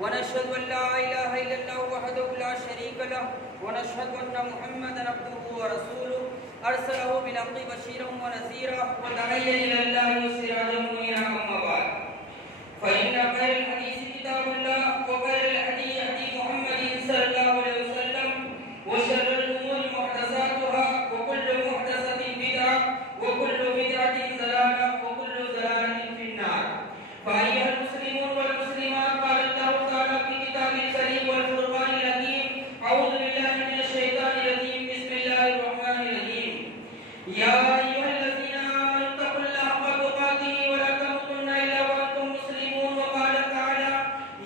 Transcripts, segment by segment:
ونشهد أن لا إله إلا الله وحده لا شريك له ونشهد أن محمدا عبده ورسوله أرسله بالحق بشيرا ونذيرا وداعيا إلى الله وسراجا منيرا أما بعد فإن خير الحديث كتاب الله وخير الهدي هدي محمد صلى الله عليه وسلم وشر الأمور محدثاتها وكل محدثة بدعة وكل بدعة ضلالة وكل ضلالة في النار. فأيها المسلمون والمسلمات قال الله تعالى في كتابه الكريم والفرقان الحكيم أعوذ بالله من الشيطان الرجيم بسم الله الرحمن الرحيم يا أيها الذين آمنوا اتقوا الله حق تقاته ولا تموتن إلا وأنتم مسلمون. وقال تعالى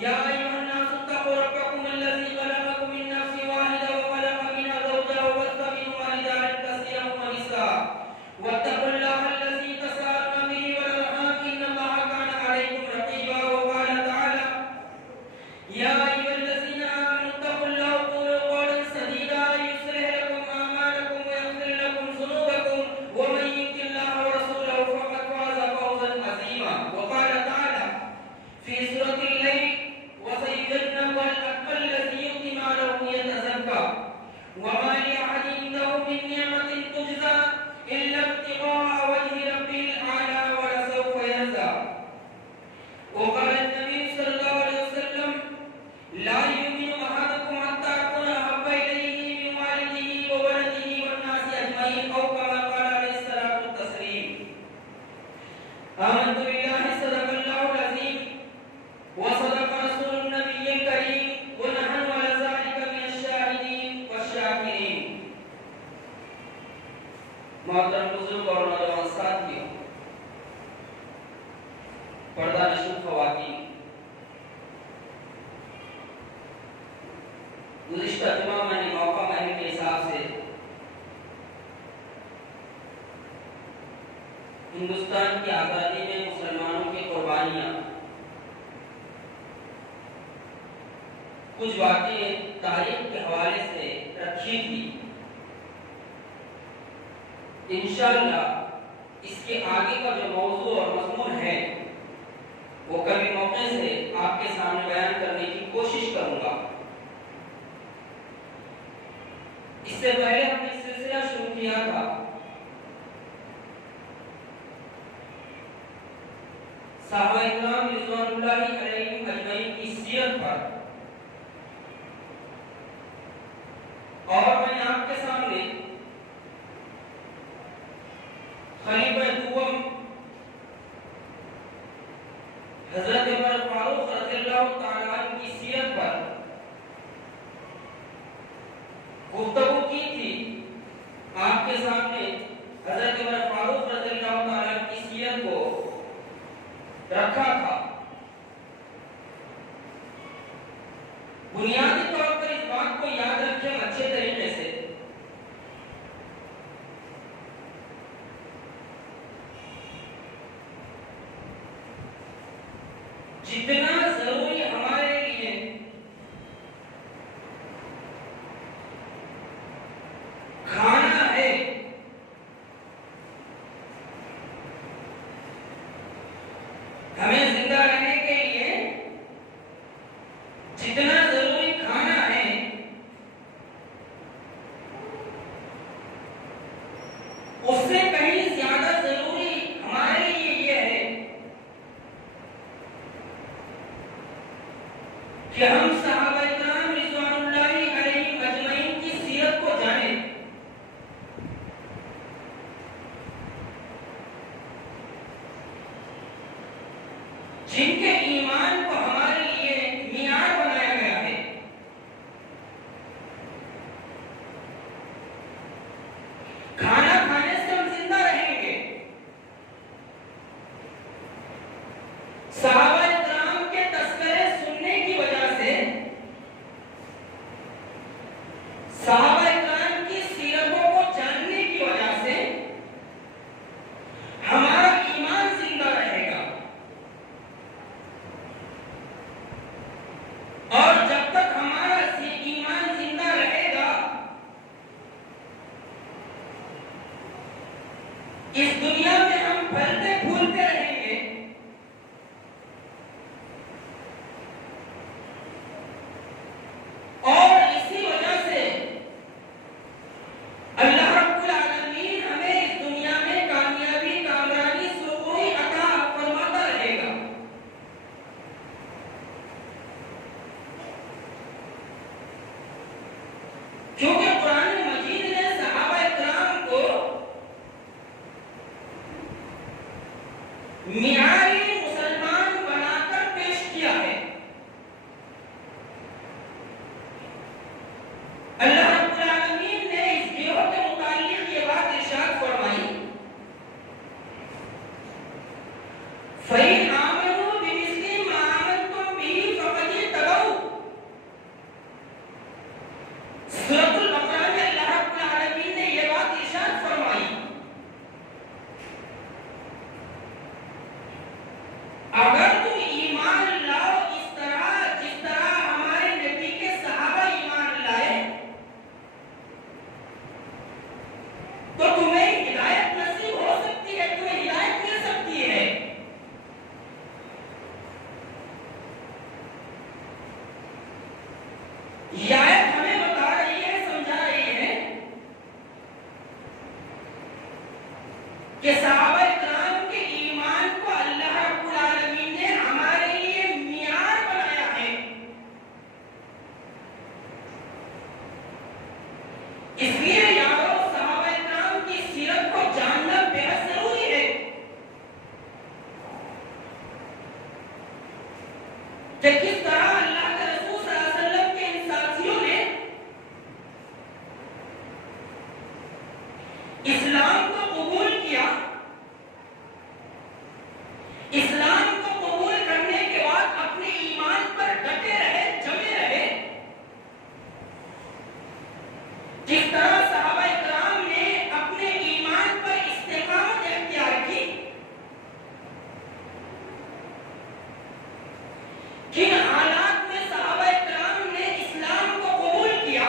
يا أيها الناس اتقوا ربكم الذي خلقكم من نفس واحدة وخلق منها زوجها وبث منهما رجالا كثيرا ونساء واتقوا الله الذي تساءلون به والأرحام إن الله كان عليكم رقيبا. وقال تعالى يا أيها الذين آمنوا اتقوا الله وقولوا قولا سديدا يصلح لكم أعمالكم ويغفر لكم ذنوبكم ومن يطع الله ورسوله فقد فاز فوزا عظيما. وقال تعالى في سورة الليل وسيجنبها الأتقى الذي يؤتي ماله يتزكى وما لأحد عنده من نعمة تجزى إلا ابتغاء وجه ربه الأعلى ولسوف يرضى. وقال النبي صلى الله عليه وسلم لا يؤمن أحدكم حتى أكون أحب إليه من والده وولده والناس أجمعين أو كما قال عليه الصلاة والتسليم. آمنت بالله صدق الله العظيم وصدق رسول النبي الكريم ونحن على ذلك من الشاهدين والشاكرين. محترم بزرگ اور نوجوان ساتھیوں، پردہ نشین خواتین، گزشتہ جمعہ میں نے موقع مہینے کے حساب سے ہندوستان کی آزادی میں مسلمانوں کی قربانیاں کچھ باتیں تاریخ کے حوالے سے رکھی تھی. انشاءاللہ اس کے آگے کا جو موضوع اور مضمون ہے وہ کبھی موقع سے آپ کے سامنے بیان کرنے کی کوشش کروں گا. اس سے پہلے ہم نے سلسلہ شروع کیا تھا صحابہ اکرام رضوان اللہ علیہم اجمعین کی سیرت پر، اور میں نے آپ کے سامنے خلیفہ دوم حضرت عمر فاروق رضی اللہ تعالیٰ عنہ کی سیرت پر گفتگو کی تھی. آپ کے سامنے حضرت عمر فاروق رضی اللہ تعالیٰ عنہ کی سیرت کو رکھا تھا. بنیادی طور پر اس بات کو یاد رکھیں اچھے طریقے سے، جتنا ضروری ہمارے لیے کھانا ہے، ہمیں زندہ رہنے کے لیے جتنا ضروری کھانا ہے اس سے کہیں زیادہ ضروری ہمارے لیے یہ ہے کہ ہم صحابہ اکرام رضوان اللہ علیہم اجمعین کی سیرت کو جانیں. جن کے ایمان کو ہمارے لیے معیار بنایا گیا ہے. کھانا کھانے سے ہم زندہ رہیں گے. صحابہ اکرام کے تذکرے سننے کی وجہ سے کہ کس طرح اللہ کے رسول صلی اللہ علیہ وسلم کے ان ساتھیوں نے اسلام کو قبول کیا، اسلام کو قبول کرنے کے بعد اپنے ایمان پر ڈٹے رہے، جمے رہے، کس طرح صحابہ کرام نے اپنے ایمان پر استقامت اختیار کی، کن حالات میں صحابہ کرام نے اسلام کو قبول کیا،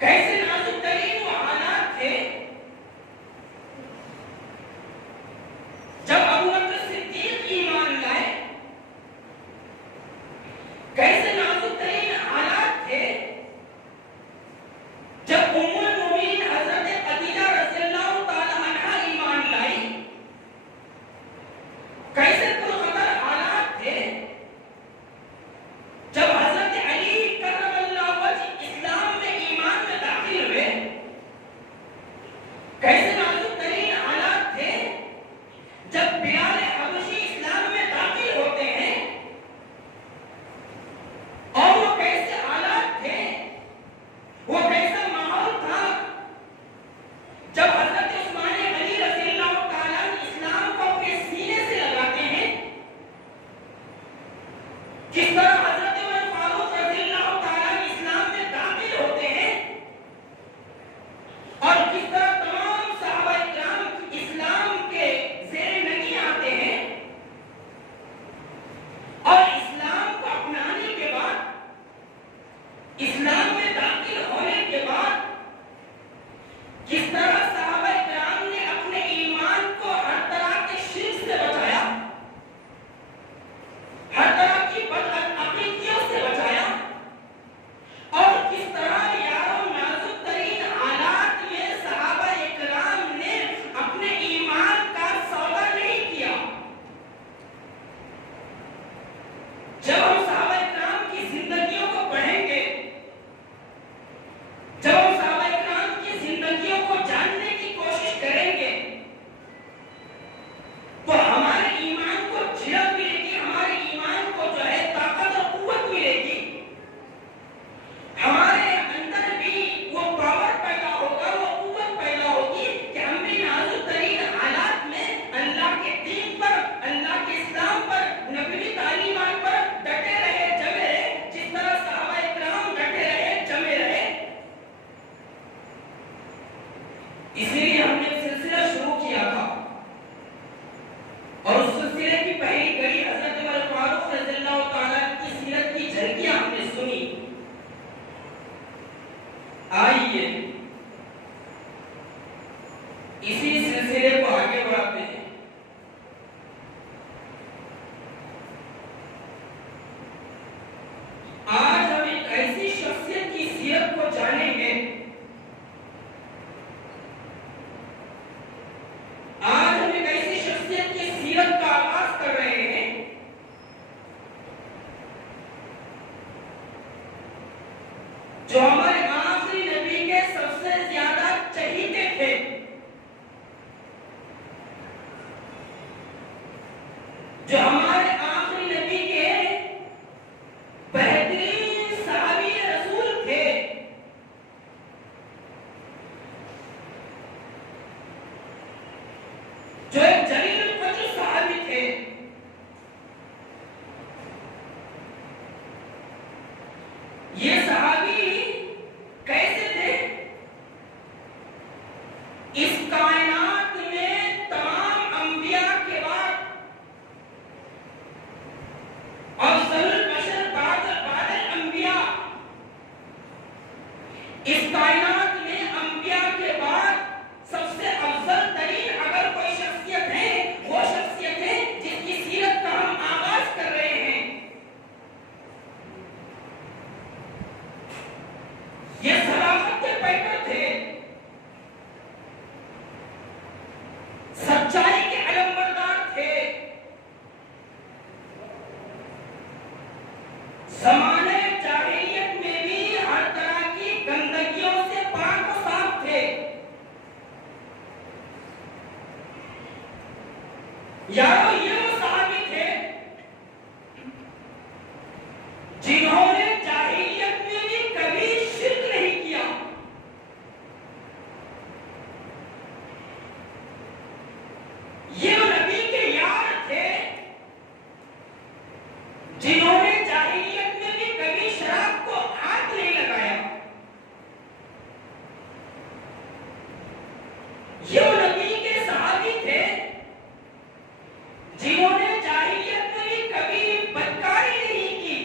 کیسے نازک ترین وہ حالات تھے جب ابو بکر صدیق ایمان لائے، کیسے نازک ترین حالات تھے جب ام المؤمنین حضرت خدیجہ رضی اللہ تعالی عنہا ایمان لائی، کیسے پرخطر حالات تھے جب حضرت علی کرم اللہ وجہ اسلام میں ایمان میں داخل ہوئے، کیسے نازک ترین حالات تھے جب بلال حبشی اسلام میں داخل ہوتے ہیں، اور وہ کیسے حالات تھے، وہ کیسا ماحول تھا جب حضرت عثمان غنی رضی اللہ تعالیٰ عنہ اسلام کو اپنے سینے سے لگاتے ہیں، کس طرح حضرت عمر فاروق رضی اللہ تعالیٰ عنہ اسلام میں داخل ہوتے ہیں، اور کس طرح تمام صحابہ کرام اسلام کے زیر نگی آتے ہیں، اور اسلام کو اپنانے کے بعد، اسلام میں داخل ہونے کے بعد کس طرح صحابہ کرام نے اپنے ایمان کو ہر طرح کے شرک سے بچایا، ہر طرح کی بدعقیدیوں سے بچایا، اور کس طرح یاروں نازک ترین حالات میں صحابہ کرام نے اپنے ایمان کا سودا نہیں کیا۔ جب ہم صحابہ کرام کی زندگیوں کو پڑھیں گے، جب ہم صحابہ کرام کی زندگیوں کو جاننے کی کوشش کریں گے، تو ہمارے ایمان کو جھڑک ملے گی، ہمارے ایمان کو جو ہے طاقت اور قوت ملے گی، ہمارے اندر بھی وہ پاور پیدا ہوگا، وہ قوت پیدا ہوگی کہ ہم بھی نازک ترین حالات میں اللہ کے دین پر، اللہ کے اسلام پر، نبوی تعلیمات پر ڈٹے رہے، جمے رہے، جس طرح صحابہ کرام ڈٹے رہے، جمے رہے۔ اسی لیے ہم نے ایک سلسلہ شروع کیا تھا، اور اس سلسلے کی پہلی کڑی حضرت عمر فاروق رضی اللہ تعالیٰ کی سیرت کی جھلکیاں ہم نے سنی۔ آئیے اسی سلسلے کو آگے بڑھاتے ہیں۔ آج ہم ایک ایسی شخصیت کی سیرت کو جانیں گے، آج ہم ایک ایسی شخصیت کی سیرت کا آغاز کر رہے ہیں جو ہمارے آخری نبی کے سب سے زیادہ چہیتے تھے، جو ہمارے آخری نبی کے بہترین صحابی رسول تھے، جو ایک جلیل القدر صحابی تھے۔ یہ صحابی کیسے تھے؟ اس کائنات میں تمام انبیاء کے بعد افضل البشر بعد الانبیاء، اس کائنات میں انبیاء کے بعد سب سے افضل ترین اگر کوئی شخصیت ہے، وہ شخصیت ہے جس کی سیرت کا ہم آغاز کر رہے ہیں۔ یہ صداقت کے پیکر تھے، سچائی کے علمبردار تھے، زمانے جاہلیت میں بھی ہر طرح کی گندگیوں سے پاک و صاف تھے۔ یارو یہ وہ صحابی تھے جنہوں نے جاہلیت میں بھی کبھی شراب کو ہاتھ نہیں لگایا، یہ وہ نبی کے صحابی تھے جنہوں نے جاہلیت میں بھی کبھی بدکاری نہیں کی،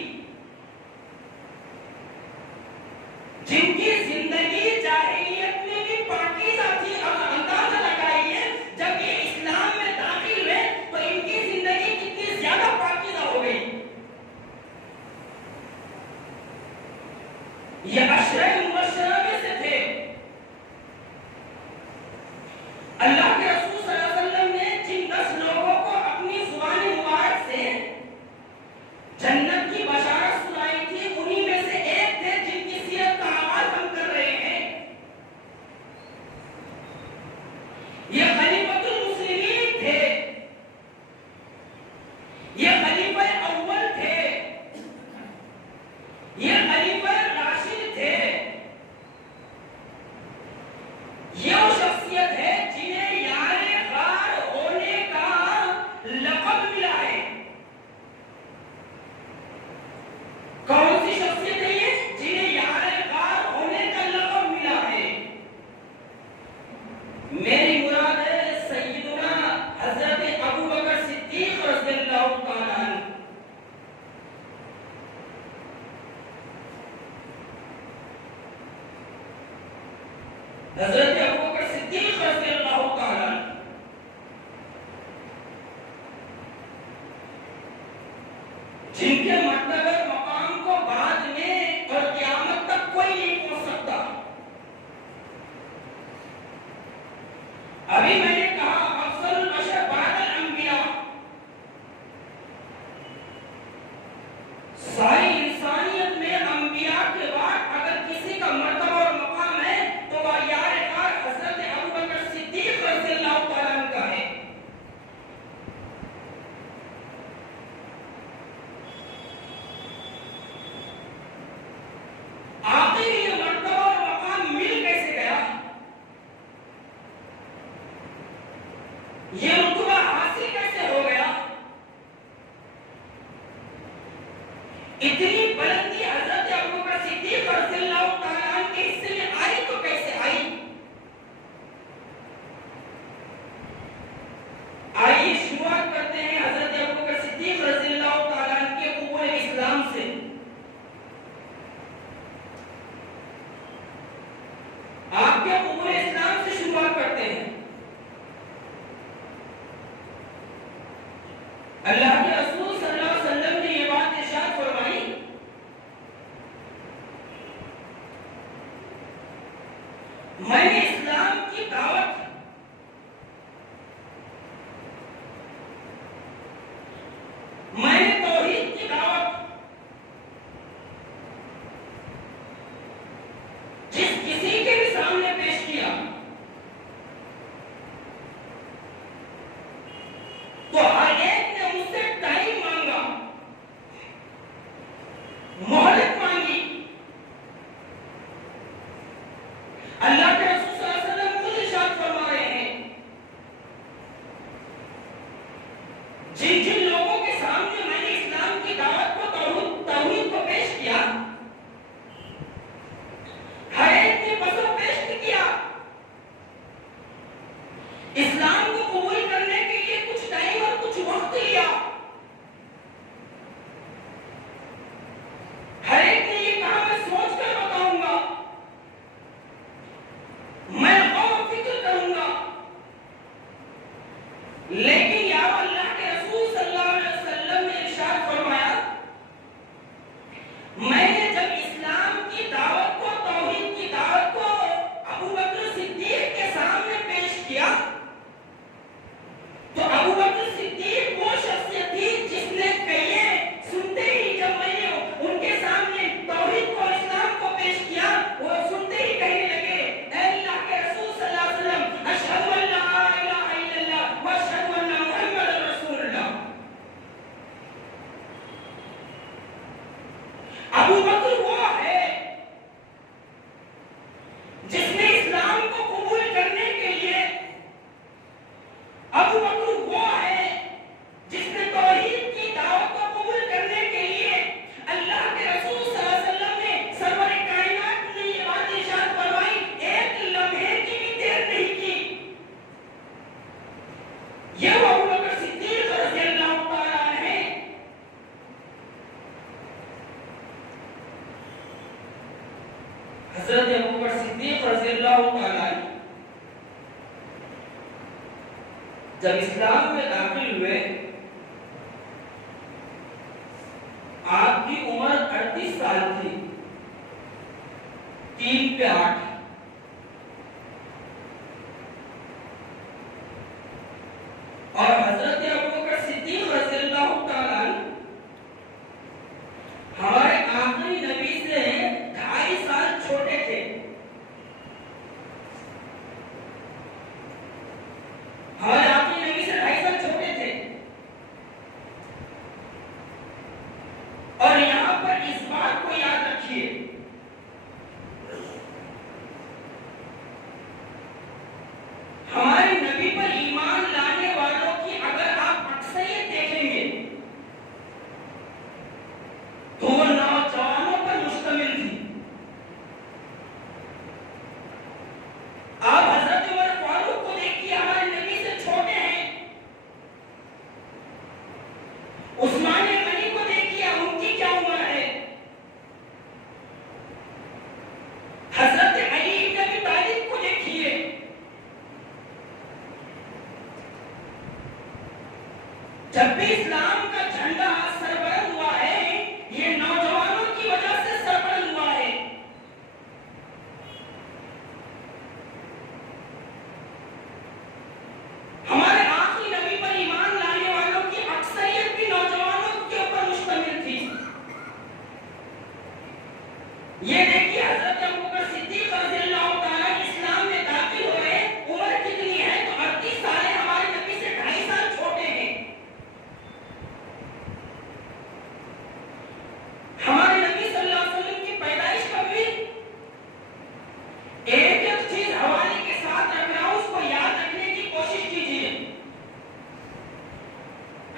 جن کی زندگی جاہلیت میں بھی پاکیزہ تھی۔ اب اندازہ لگائیے جب یہ اسلام میں داخل ہوئے تو ان کی زندگی کتنی زیادہ پاکیزہ ہو گئی۔ یہ عشرہ مبشرہ میں سے تھے۔ اللہ کے رسول صلی اللہ علیہ وسلم نے جن 10 لوگوں کو اپنی زبان مبارک سے جنت کی بشارت سنائی تھی، انہی میں سے ایک تھے جن کی سیرت کا آغاز ہم کر رہے ہیں۔ یہ خلیفۃ المسلمین تھے، یہ خلیفہ اول تھے، یہ خلیفہ راشد تھے۔ یہ وہ شخصیت ہے جنہیں یار غار ہونے کا لقب ملا ہے۔ کون سی شخصیت ہے یہ جنہیں یار غار ہونے کا لقب ملا ہے؟ میری مراد ہے سیدنا حضرت ابوبکر صدیق رضی اللہ تعالیٰ عنہ۔ حضرت ابوبکر صدیق رضی اللہ تعالیٰ عنہ جن کے مرتبہ مقام کو بعد میں اور قیامت تک کوئی نہیں پہنچ سکتا۔ ابھی میں نے کہا افضل البشر بعد الانبیاء، ساری انسانیت میں انبیاء کے بعد اگر کسی کا مرتبہ اور مقام ہے تو وہ یار غار حضرت ابوبکر صدیق رضی اللہ تعالیٰ عنہ کا ہے۔ آخر یہ مرتبہ اور مقام مل کیسے گیا؟ یہ رتبہ حاصل کیسے ہو گیا؟ اتنی بلندی حضرت ابوبکر صدیق رضی اللہ تعالیٰ عنہ کے حصے میں آئی تو کیسے آئی؟ آئیے شروعات کرتے ہیں حضرت ابوبکر صدیق رضی اللہ تعالیٰ عنہ کے قبول اسلام سے۔ آپ کے قبول اسلام سے شروعات کرتے ہیں۔ اللہ کے رسول صلی اللہ علیہ وسلم نے یہ بات ارشاد فرمائی، میں نے اسلام کی دعوت میں نے توحید کی دعوت جس کسی کے بھی سامنے پیش کیا تو ہر ایک نے مجھ سے ٹائم مانگا، مہلت مانگی۔ اللہ کے رسول صلی اللہ علیہ وسلم خود ارشاد فرما رہے ہیں، جن جن لوگوں کے سامنے میں نے اسلام کی دعوت کو توحید کو پیش کیا، ہر ایک نے پس و پیش کیا، اسلام کو قبول کرنے کے لیے کچھ ٹائم اور کچھ وقت لیا۔ ہر ایک نے یہ کہا میں سوچ کر بتاؤں گا، میں غور و فکر کروں گا۔ لیکن یا اللہ کے رسول صلی اللہ علیہ وسلم نے ارشاد فرمایا، میں نے جب اسلام کی دعوت کو توحید کی دعوت کو ابوبکر صدیق کے سامنے پیش کیا تو ابوبکر صدیق وہ شخصیت تھی جس نے کہیے سنتے ہی جب میں نے ان کے سامنے توحید کو اسلام کو پیش کیا وہ سنتے ہی کہنے لگے، اے اللہ کے رسول صلی اللہ علیہ وسلم، اشہد ان لا الہ الا اللہ واشہد ان محمد رسول اللہ۔ ابوبکر وہ ہے جس نے اسلام کو قبول کرنے کے لیے، ابوبکر وہ ہے جس نے توحید کی دعوت کو قبول کرنے کے لیے حضرت ابوبکر صدیق رضی اللہ تعالیٰ عنہ جب اسلام میں داخل ہوئے آپ کی عمر 38 سال تھی، 3 پہ 8۔ اور حضرت ابوبکر صدیق رضی اللہ تعالیٰ عنہ ہمارے آخری نبی سے 2.5 سال چھوٹے تھے۔ ہمارے آخری نبی سے 2.5 سال چھوٹے تھے۔ اور یہاں پر اس بات کو یاد رکھیے، ہمارے نبی پر ایمان لانے والوں کی اگر آپ اکثریت دیکھیں گے تو وہ نوجوانوں پر مشتمل تھی۔ آپ حضرت عمر فاروق کو دیکھیے، ہمارے نبی سے چھوٹے ہیں۔ عثمان غنی کو دیکھیے، ان کی کیا عمر ہے۔ حضرت علی بن ابی طالب کو دیکھیے، جب بھی اسلام کا جھنڈا سربلند ہوا ہے یہ نوجوانوں کی وجہ سے سربلند ہوا ہے۔ ہمارے آخری نبی پر ایمان لانے والوں کی اکثریت بھی نوجوانوں کے اوپر مشتمل تھی۔ یہ دیکھیے حضرت ابوبکر صدیق رضی اللہ تعالیٰ اسلام میں داخل ہوئے، عمر کتنی ہے تو 38 سال ہے، ہمارے نبی سے 2.5 سال چھوٹے ہیں۔ ہمارے نبی صلی اللہ علیہ وسلم کی پیدائش کب ہوئی؟ ایک ایک چیز حوالے کے ساتھ رکھ رہا ہوں، اس کو یاد رکھنے کی کوشش کیجیے۔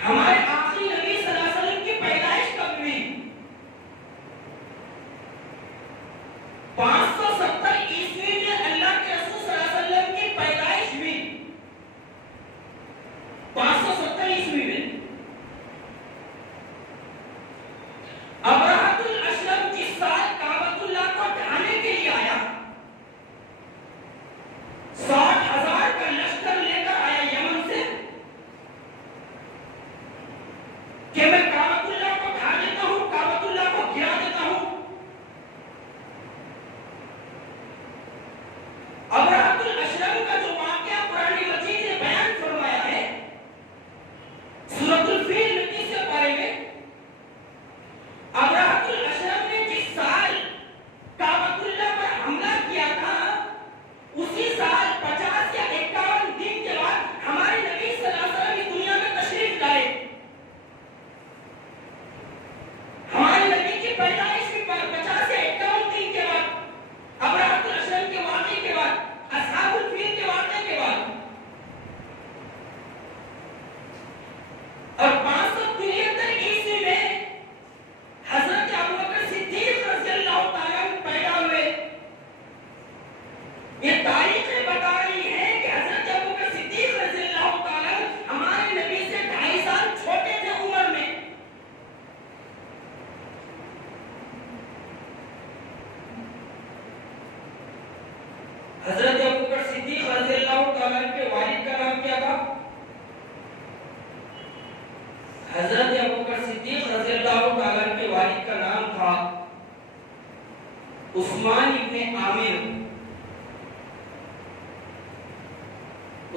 ہمارے آخری نبی صلی اللہ علیہ وسلم کی پیدائش کب ہوئی؟ 570 عیسوی میں اللہ کے رسول صلی اللہ علیہ وسلم کی پیدائش ہوئی، 570 عیسوی میں۔ ابرہۃ الاشرم جس سال کعبۃ اللہ کو ڈھانے کے لیے آیا، 60,000 کا لشکر لے کر آیا یمن سے کہ میں کعبۃ اللہ کو ڈھا دیتا ہوں، کعبۃ اللہ کو گرا دیتا ہوں۔ ابرہۃ الاشرم کا جو واقعہ قرآن مجید نے بیان فرمایا ہے سورۃ الفیل میں 30 پارے میں، ابرہۃ الاشرم نے جس سال کعبۃ اللہ پر حملہ کیا تھا اسی سال 50 یا 51 دن کے بعد ہمارے نبی صلی اللہ علیہ وسلم اس دنیا میں تشریف لائے۔ ہمارے نبی کی پیدائش بھی 50 یا 51 دن کے بعد، ابرہۃ الاشرم کے واقعے کے بعد، اصحاب الفیل کے واقعے کے بعد، اور 573 عیسوی میں حضرت ابوبکر صدیق رضی اللہ تعالیٰ عنہ پیدا ہوئے۔ یہ تاریخیں بتا رہی ہیں کہ حضرت ابوبکر صدیق رضی اللہ تعالیٰ عنہ ہمارے نبی سے 2.5 سال چھوٹے تھے عمر میں۔ حضرت ابوبکر صدیق رضی اللہ تعالیٰ عنہ کے والد کا نام کیا تھا؟ حضرت ابوبکر صدیق رضی اللہ تعالیٰ عنہ کے والد کا نام تھا عثمان ابن عامر۔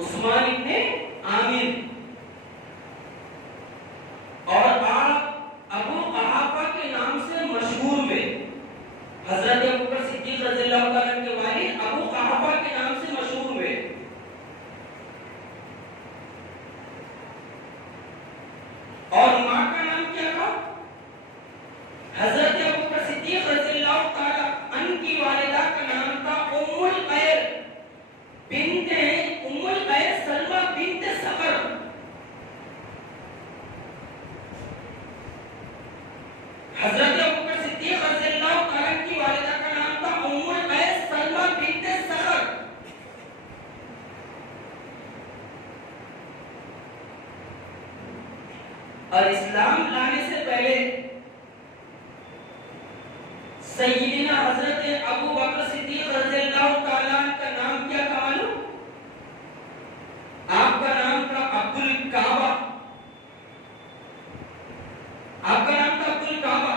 عثمان ابن عامر، اور آپ ابو قحافہ کے نام سے مشہور ہوئے۔ حضرت ابوبکر صدیق رضی اللہ تعالیٰ عنہ کے والد ابو قحافہ کے نام سے مشہور ہوئے۔ اور ماں کا نام کیا تھا؟ حضرت ابوبکر صدیق رضی اللہ تعالیٰ عنہ کی والدہ کا نام تھا ام الخیر بنت سلمہ بنت صخر۔ حضرت ابوبکر صدیق رضی اللہ تعالیٰ عنہ کی والدہ کا نام تھا ام الخیر سلمہ بنت صخر۔ اور اسلام لانے سے پہلے سیدنا حضرت ابو بکر صدیق رضی اللہ تعالیٰ کا نام کیا تھا معلوم؟ آپ کا نام تھا عبد الکعبہ. آپ کا نام تھا عبد الکعبہ.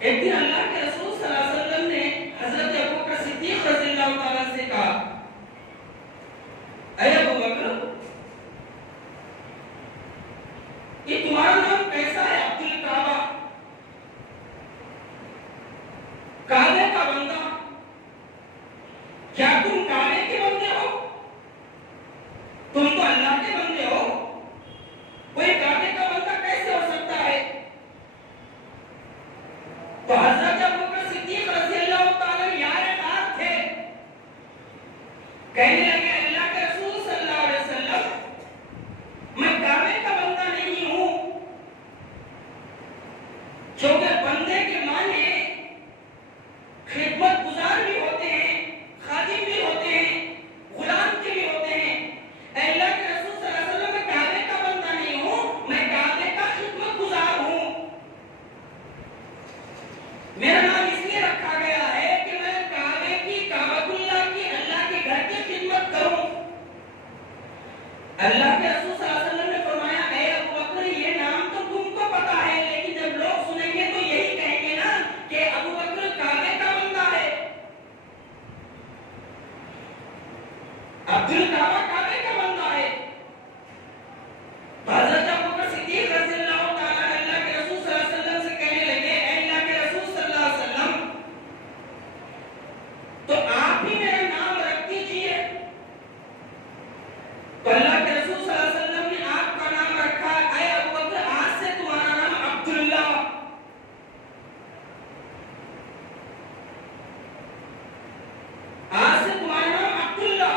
ایک دن اللہ کے رسول صلی اللہ علیہ وسلم نے حضرت ابو بکر صدیق رضی اللہ تعالیٰ سے کہا اے ابو بکر یہ تمہارا نام کیسا ہے عبد الکعبہ؟ کعبے کا بندہ. کیا تم کعبے کے بندے ہو؟ تم تو اللہ کے بندے ہو. کوئی کعبے کا بندہ کیسے ہو سکتا ہے؟ تو حضرت ابو بکر صدیق رضی اللہ تعالیٰ یار غار تھے. کہنے لگے اللہ کے رسول صلی اللہ علیہ وسلم میں کعبے کا بندہ نہیں ہوں. کیونکہ بندے کے معنی خدمت گزار بھی ہوتے ہیں, خادم بھی ہوتے ہیں, غلام کے بھی ہوتے ہیں. اے اللہ کے رسول صلی اللہ علیہ وسلم میں کعبے کا بندہ نہیں ہوں, میں کعبے کا خدمت گزار ہوں. میرا نام اس لیے رکھا گیا ہے کہ میں کعبے کی, کعبۃ اللہ کی, اللہ کے گھر کی خدمت کروں. اللہ کے رسول صلی اللہ علیہ وسلم نے فرمایا اے ابو بکر یہ نام تو تم کو پتا ہے, لیکن جب لوگ سنیں گے تو یہی کہیں گے نا کہ ابو بکر کعبے کا بندہ ہے. عبد الکعبہ کعبے کا بندہ ہے. حضرت ابو بکر صدیق رضی اللہ تعالیٰ اللہ کے رسول صلی اللہ علیہ وسلم سے کہنے لگے اے اللہ کے رسول صلی اللہ علیہ وسلم تو آپ ہی میرا نام رکھ دیجئے. تو اللہ کے رسول صلی اللہ علیہ وسلم نے آپ کا نام رکھا اے ابو بکر آج سے تمہارا نام عبداللہ. آج سے تمہارا نام عبداللہ.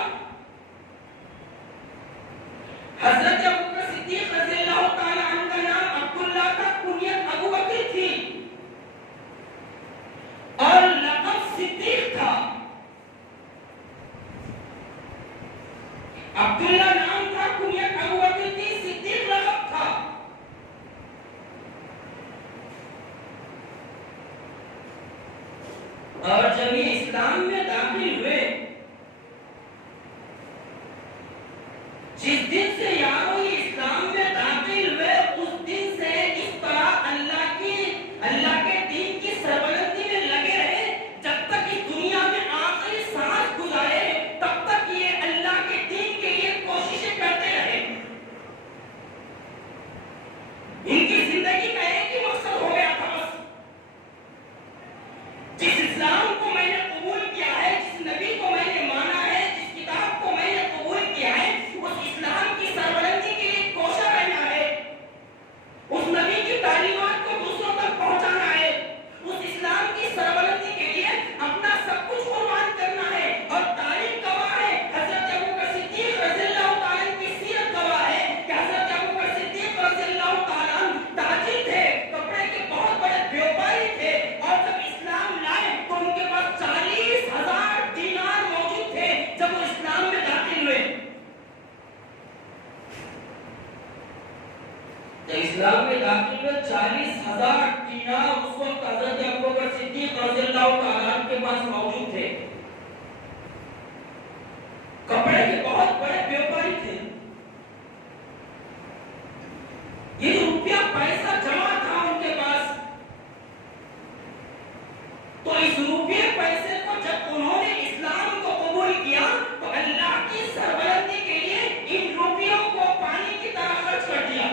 حضرت ابو بکر صدیق رضی اللہ تعالیٰ عنہ کا نام عبداللہ کا کنیت ابو بکر تھی اور لقب صدیق تھا. عبداللہ نام تھا, کنیت ابو بکر تھی, صدیق لقب تھا. اور جب یہ اسلام میں داخل ہوئے, جس دن سے یاروں یہ اسلام میں داخل ہوئے اس دن سے اس طرح اللہ کے دین کی سربلندی میں لگے رہے. جب تک اس دنیا میں آخری سانس گزارے تب تک یہ اللہ کے دین کے لیے کوششیں کرتے رہے. ان کی زندگی کا ایک ہی مقصد ہو گیا تھا بس, جس اسلام کو میں نے قبول کیا ہے, جس نبی کو میں نے مانا ہے, جس کتاب کو میں نے قبول کیا ہے, اس اسلام کی سربلندی کے لیے کوشاں رہنا ہے. اس نبی کی تعلیمات کو دوسروں تک پہنچانا ہے. اس اسلام کی سربلندی کے لیے اپنا سب کچھ قربان کرنا ہے. اور تاریخ گواہ ہے, حضرت ابو بکر صدیق رضی اللہ تعالیٰ کی سیرت گواہ ہے کہ حضرت ابو بکر صدیق رضی اللہ تعالیٰ تاجر تھے, کپڑے کے بہت بڑے بیوپاری تھے. اور جب اسلام لائے تو ان کے پاس 40,000 دینار موجود تھے جب وہ اسلام میں داخل ہوئے. جب اسلام میں داخل ہوئے 40,000 دینار اس وقت حضرت ابو بکر صدیق رضی اللہ تعالیٰ کے پاس موجود تھے. کپڑے کے بہت بڑے بیوپاری تھے. یہ جو روپیہ پیسہ جمع تھا ان کے پاس, تو اس روپیے پیسے کو جب انہوں نے اسلام کو قبول کیا تو اللہ کی سربلندی کے لیے ان روپیوں کو پانی کی طرح خرچ کر دیا.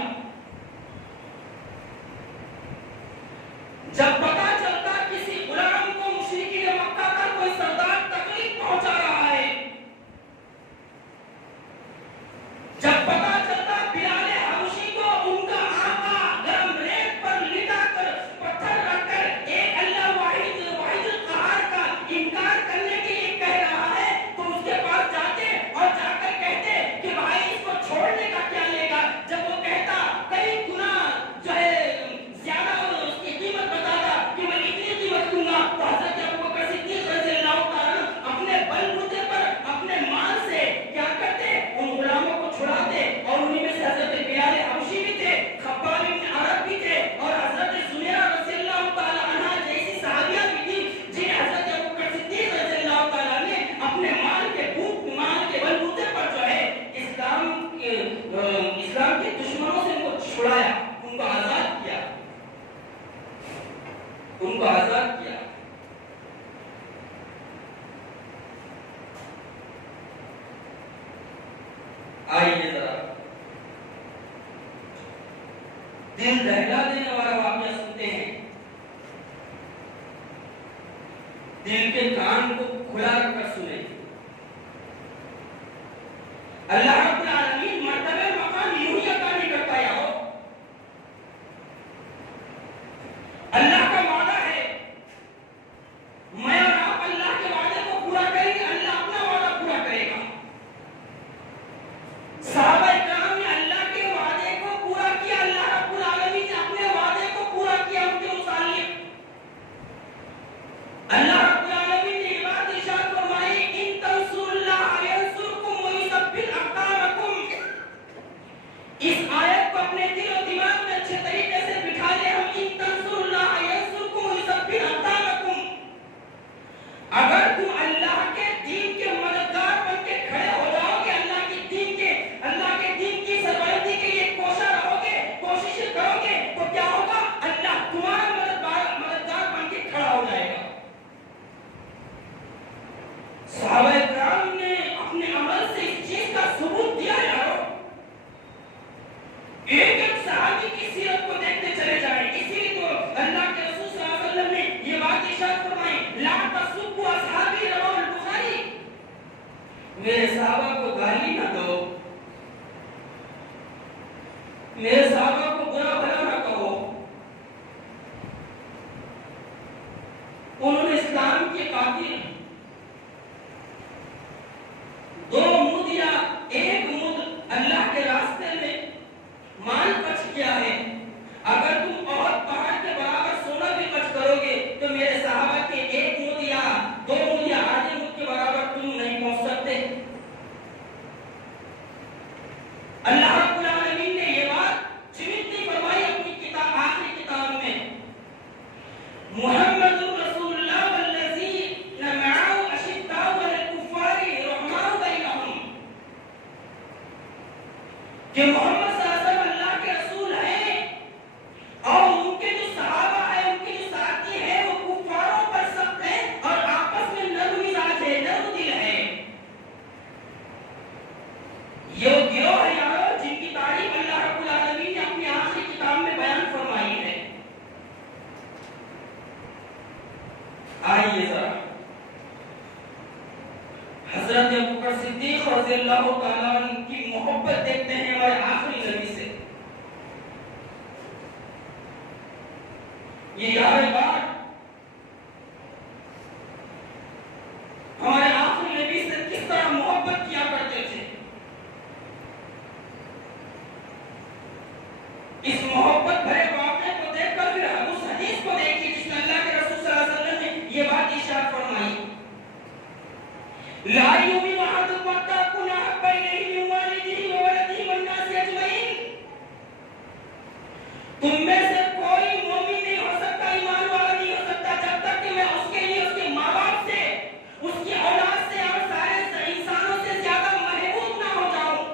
جب پتا چلتا کسی غلام کو مشرکین مکہ کا کوئی سردار چھڑایا، ان کو آزاد کیا، ان کو آزاد کیا۔ آئیے ذرا دل دہلا دینے والا واقعہ سنتے ہیں، دل کے کان کو کھلا رکھ کر سنیں۔ اللہ رب العالمین مرتبہ مقام یوں ہی عطا نہیں کرتا یارو۔ اللہ کا وعدہ ہے، میں اور آپ اللہ کے وعدے کو پورا کریں گے، اللہ اپنا وعدہ پورا کرے گا۔ صحابہ کرام نے اللہ کے وعدے کو پورا کیا، اللہ رب العالمین نے اپنے وعدے کو پورا کیا ان کے متعلق۔ اللہ رب العالمین نے یہ بات ارشاد فرمائی، ان تنصروا اللہ ینصرکم ویثبت اقدامکم۔ اس آیت کو اپنے دل و دماغ میں اچھے طریقے سے بٹھا لیں ہم، ان تنصروا اللہ ینصرکم ویثبت اقدامکم۔ اگر تم اللہ کے دین کے مددگار بن کے کھڑے ہو جاؤ گے، اللہ کے دین کی سربلندی کے لیے کوشاں رہو گے، کوششیں کرو گے، تو کیا ہوگا؟ اللہ تمہارا مددگار بن کے کھڑا ہو جائے گا۔ صحابہ کرام نے اپنے عمل سے اس چیز کا ثبوت دیا یارو۔ ایک ایک صحابی کی سیرت کو دیکھتے چلے جائیں، اسی لیے تو اللہ کے رسول صلی اللہ علیہ وسلم نے یہ بات ارشاد فرمائی، لا تسبوا اصحابی، رواه البخاری۔ میرے صحابہ کو گالی نہ دو، میرے صحابہ کو برا بھلا نہ کہو، انہوں نے اسلام کے قاتل دو مد یا ایک مد اللہ کے راستے میں مال خرچ کیا ہے۔ اگر تم بہت پہاڑ کے برابر سونا بھی خرچ کرو گے تو میرے صحابہ کے ایک مد یا دو مد یا آدھے مد کے برابر تم نہیں پہنچ سکتے۔ اللہ رب العالمین نے یہ بات چمٹتی فرمائی اپنی کتاب، آخری کتاب میں، محمد رسول اللہ والذین معه اشداء علی الکفار رحماء بینہم، کہ محمد صلی اللہ علیہ وسلم اللہ کے رسول ہیں اور ان کے جو صحابہ ہیں، ان کے جو ساتھی ہیں، وہ کفاروں پر سخت ہیں اور آپس میں نرم مزاج ہے، نرم دل ہے۔ یہ گروہ ہے یارو جن کی تعریف اللہ رب العالمین نے اپنی آخری کتاب میں بیان فرمائی ہے۔ آئیے ذرا حضرت ابوبکر صدیق رضی اللہ تعالیٰ عنہ کی محبت دیکھتے ہیں ہمارے آخری نبی سے۔ یہ یار بات ہمارے آخری نبی سے کس طرح محبت کیا کرتے تھے، اس محبت بھرے واقعے کو دیکھ کر پھر اس حدیث کو دیکھیے جس میں اللہ کے رسول صلی اللہ علیہ وسلم نے یہ بات ارشاد فرمائی، لا یؤمن احدکم حتی اکون احب الیہ من والدہ وولدہ والناس اجمعین۔ تم میں سے کوئی مومن نہیں ہو سکتا، ایمان والا نہیں ہو سکتا جب تک کہ میں اس کے لیے اس کے ماں باپ سے، اس کی اولاد سے اور سارے انسانوں سے زیادہ محبوب نہ ہو جاؤں۔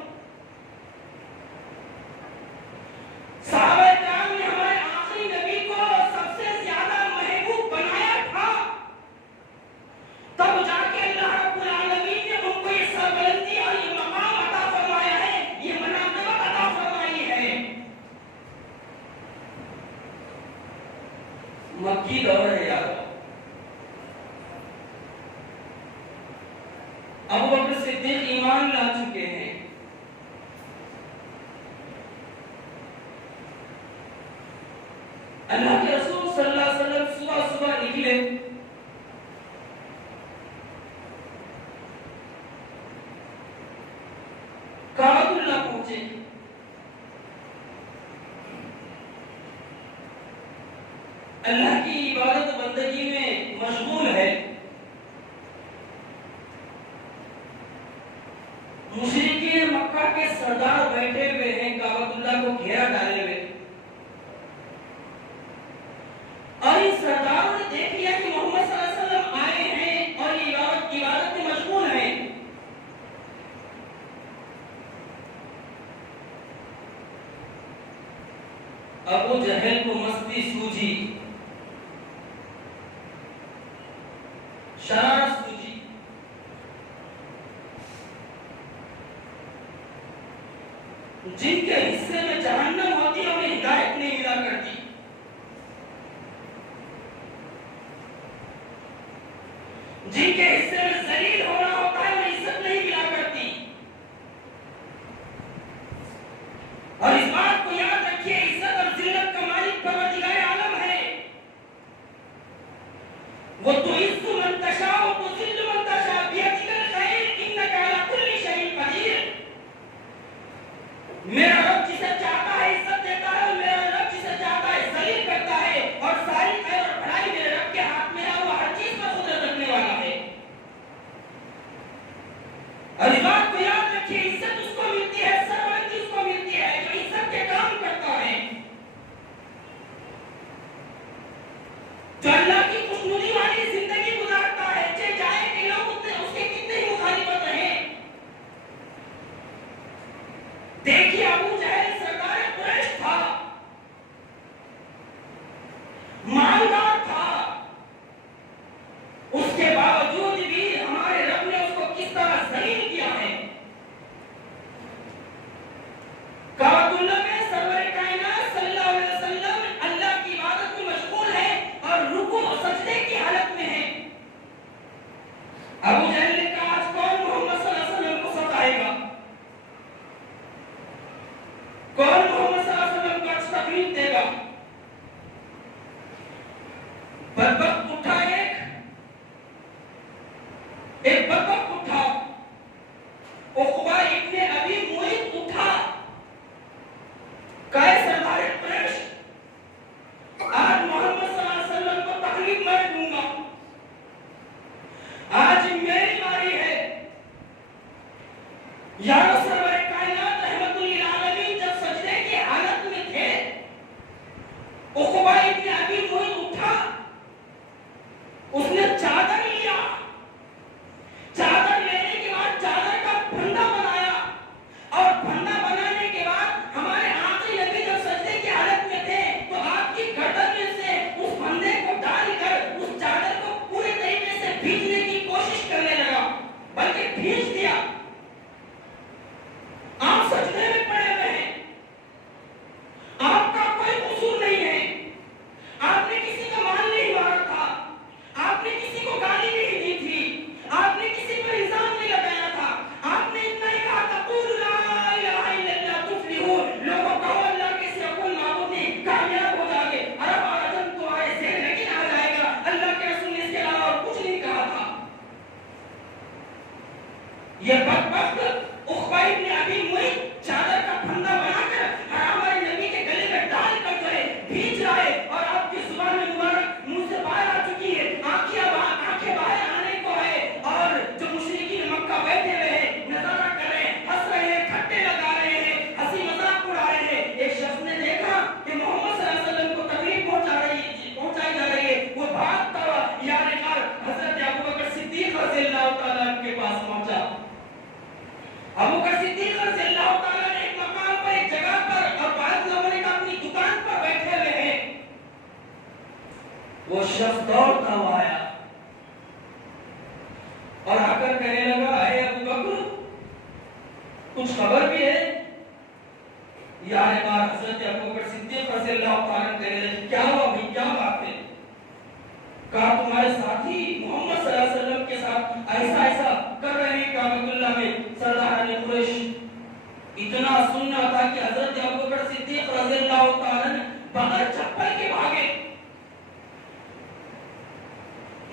صحابہ کرام نے ہمارے آخری نبی کو سب سے زیادہ محبوب بنایا تھا، تب جا کے اللہ رب العالمین نے ان کو یہ سربلندی اور یہ مقام عطا فرمایا ہے، یہ مناقبت عطا فرمائی ہے۔ مکی دور ہے یار، ابوبکر صدیق ایمان لا چکے ہیں، اللہ کے رسول صلی اللہ علیہ وسلم صبح صبح نکلے، کعبۃ اللہ پہنچے، اللہ کی عبادت بندگی میں مشغول ہے، مشرکین مکہ کے سردار بیٹھے ہوئے ہیں کعبۃ اللہ کو گھیرا ڈالے ہوئے، اور ان سرداروں نے دیکھ لیا کہ محمد صلی اللہ علیہ وسلم آئے ہیں اور عبادت میں مشغول ہیں۔ ابو جہل کو مستی سوجی، شرارت سوجی، جن کے حصے میں جہنم ہوتی ہے انہیں ہدایت نہیں ملا کرتی، جن کے حصے میں ذلیل ہونا ہوتا ہے انہیں عزت نہیں ملا کرتی۔ اور اس بات کو یاد رکھیے، عزت اور ذلت کا مالک پروردگار عالم ہے۔ وہ تعز من تشاء وتذل من تشاء بیدک الخیر انک علی کل شیء قدیر۔ میرا رب جسے چاہتا ہے عزت دیتا ہے، اور میرا رب جسے چاہتا ہے ذلیل کرتا ہے، اور ساری خیر اور بھلائی میرے رب کے ہاتھ میں ہے، وہ ہر چیز پر قدرت رکھنے والا ہے۔ اور اس بات کو یاد رکھیے، عزت اس کو ملتی ہے، سربلندی اس کو ملتی ہے جو عزت کے کام کرتا ہے، جو اللہ کی خوشنودی والی زندگی گزارتا ہے، چاہے کہ لوگ اس کے کتنے ہی مخالفت رہیں۔ دیکھیے ابو جہل سردار قریش تھا، مالدار تھا، اس کے باوجود بھی ہمارے رب نے اس کو کس طرح ذلیل کیا ہے۔ کعبۃ اللہ میں سرور کائنات صلی اللہ علیہ وسلم اللہ کی عبادت میں مشغول ہے اور رکوع و سجدے کی حالت میں ہے۔ ابو جہل نے کہا آج کون محمد صلی اللہ علیہ وسلم کو ستائے گا، کون محمد صلی اللہ علیہ وسلم کو تکلیف دے گا۔ بدبخت اٹھا، ایک بدبخت اٹھا، عقبہ ابن ابی معیط اٹھا، کہے سردار قریش آج محمد صلی اللہ علیہ وسلم کو تکلیف میں دوں گا، آج میری باری ہے۔ یا سرور کائنات رحمت للعالمین جب سجدے کی حالت میں تھے، عقبہ ابن ابی معیط اٹھا، اس نے چادر لیا، چادر لینے کے بعد چادر کا پھندا بنایا، اور پھندا بنانے کے بعد ہمارے آقا نبی جب سجدے کی حالت میں تھے تو آپ کی گردن میں سے اس پھندے کو ڈال کر اس چادر کو پورے طریقے سے بھیجنے کی کوشش کرنے لگا، بلکہ بھیج دیا۔ آپ سجدے میں پڑے ہوئے ہیں، آپ کا کوئی قصور نہیں ہے، آپ نے کسی کا مال نہیں مارا تھا، آپ نے کسی کو گالی نہیں دی تھی، آپ نے کسی پر الزام نہیں لگایا تھا، آپ نے اتنا ہی کہا تقول لا الہ الا اللہ تفلحون، لوگوں کہو اللہ کے سوا کوئی معبود نہیں، کامیاب ہو جاؤ گے، عرب عجم تو آئے ذہن لیکن آ جائے گا۔ اللہ کے رسول نے اس کے علاوہ اور کچھ نہیں کہا تھا۔ یہ بدبخت عقبہ ابن ابی معیط چادر کا پھندا بنا کر ہمارے نبی کے گلے میں ڈال کر جو ہے بھیج رہا ہے، اور آپ کی زبان مبارک منہ سے باہر آ چکی ہے، آنکھیں باہر آنے کو ہے، اور جو مشرکین مکہ بیٹھے ہوئے ہیں نظارہ کر رہے ہیں، ہنس رہے ہیں، ٹھٹے لگا رہے ہیں، ہنسی مذاق اڑا رہے ہیں۔ ایک شخص نے دیکھا کہ محمد صلی اللہ علیہ وسلم کو تکلیف پہنچائی جا رہی ہے، وہ بھاگتا ہوا یار غار حضرت ابوبکر صدیق رضی اللہ تعالیٰ عنہ کے پاس پہنچا۔ ابوبکر صدیق رضی اللہ تعالیٰ نے ایک مقام پر، ایک جگہ پر، اور بعض لوگوں نے کہا اپنی دکان پر بیٹھے ہوئے ہیں۔ وہ شخص دوڑتا ہوا آیا اور آ کر کہنے لگا اے ابوبکر کچھ خبر بھی ہے؟ یا حضرت ابوبکر صدیق رضی اللہ تعالیٰ عنہ کہنے لگے کیا ہوا بھائی، کیا بات ہے؟ کہا تمہارے ساتھی محمد صلی اللہ علیہ وسلم کے ساتھ ایسا ایسا کر رہے ہیں کعبۃ اللہ میں۔ سردار قریش اتنا سننا تھا کہ حضرت ابوبکر صدیق رضی اللہ تعالیٰ عنہ بغیر چپل کے بھاگے۔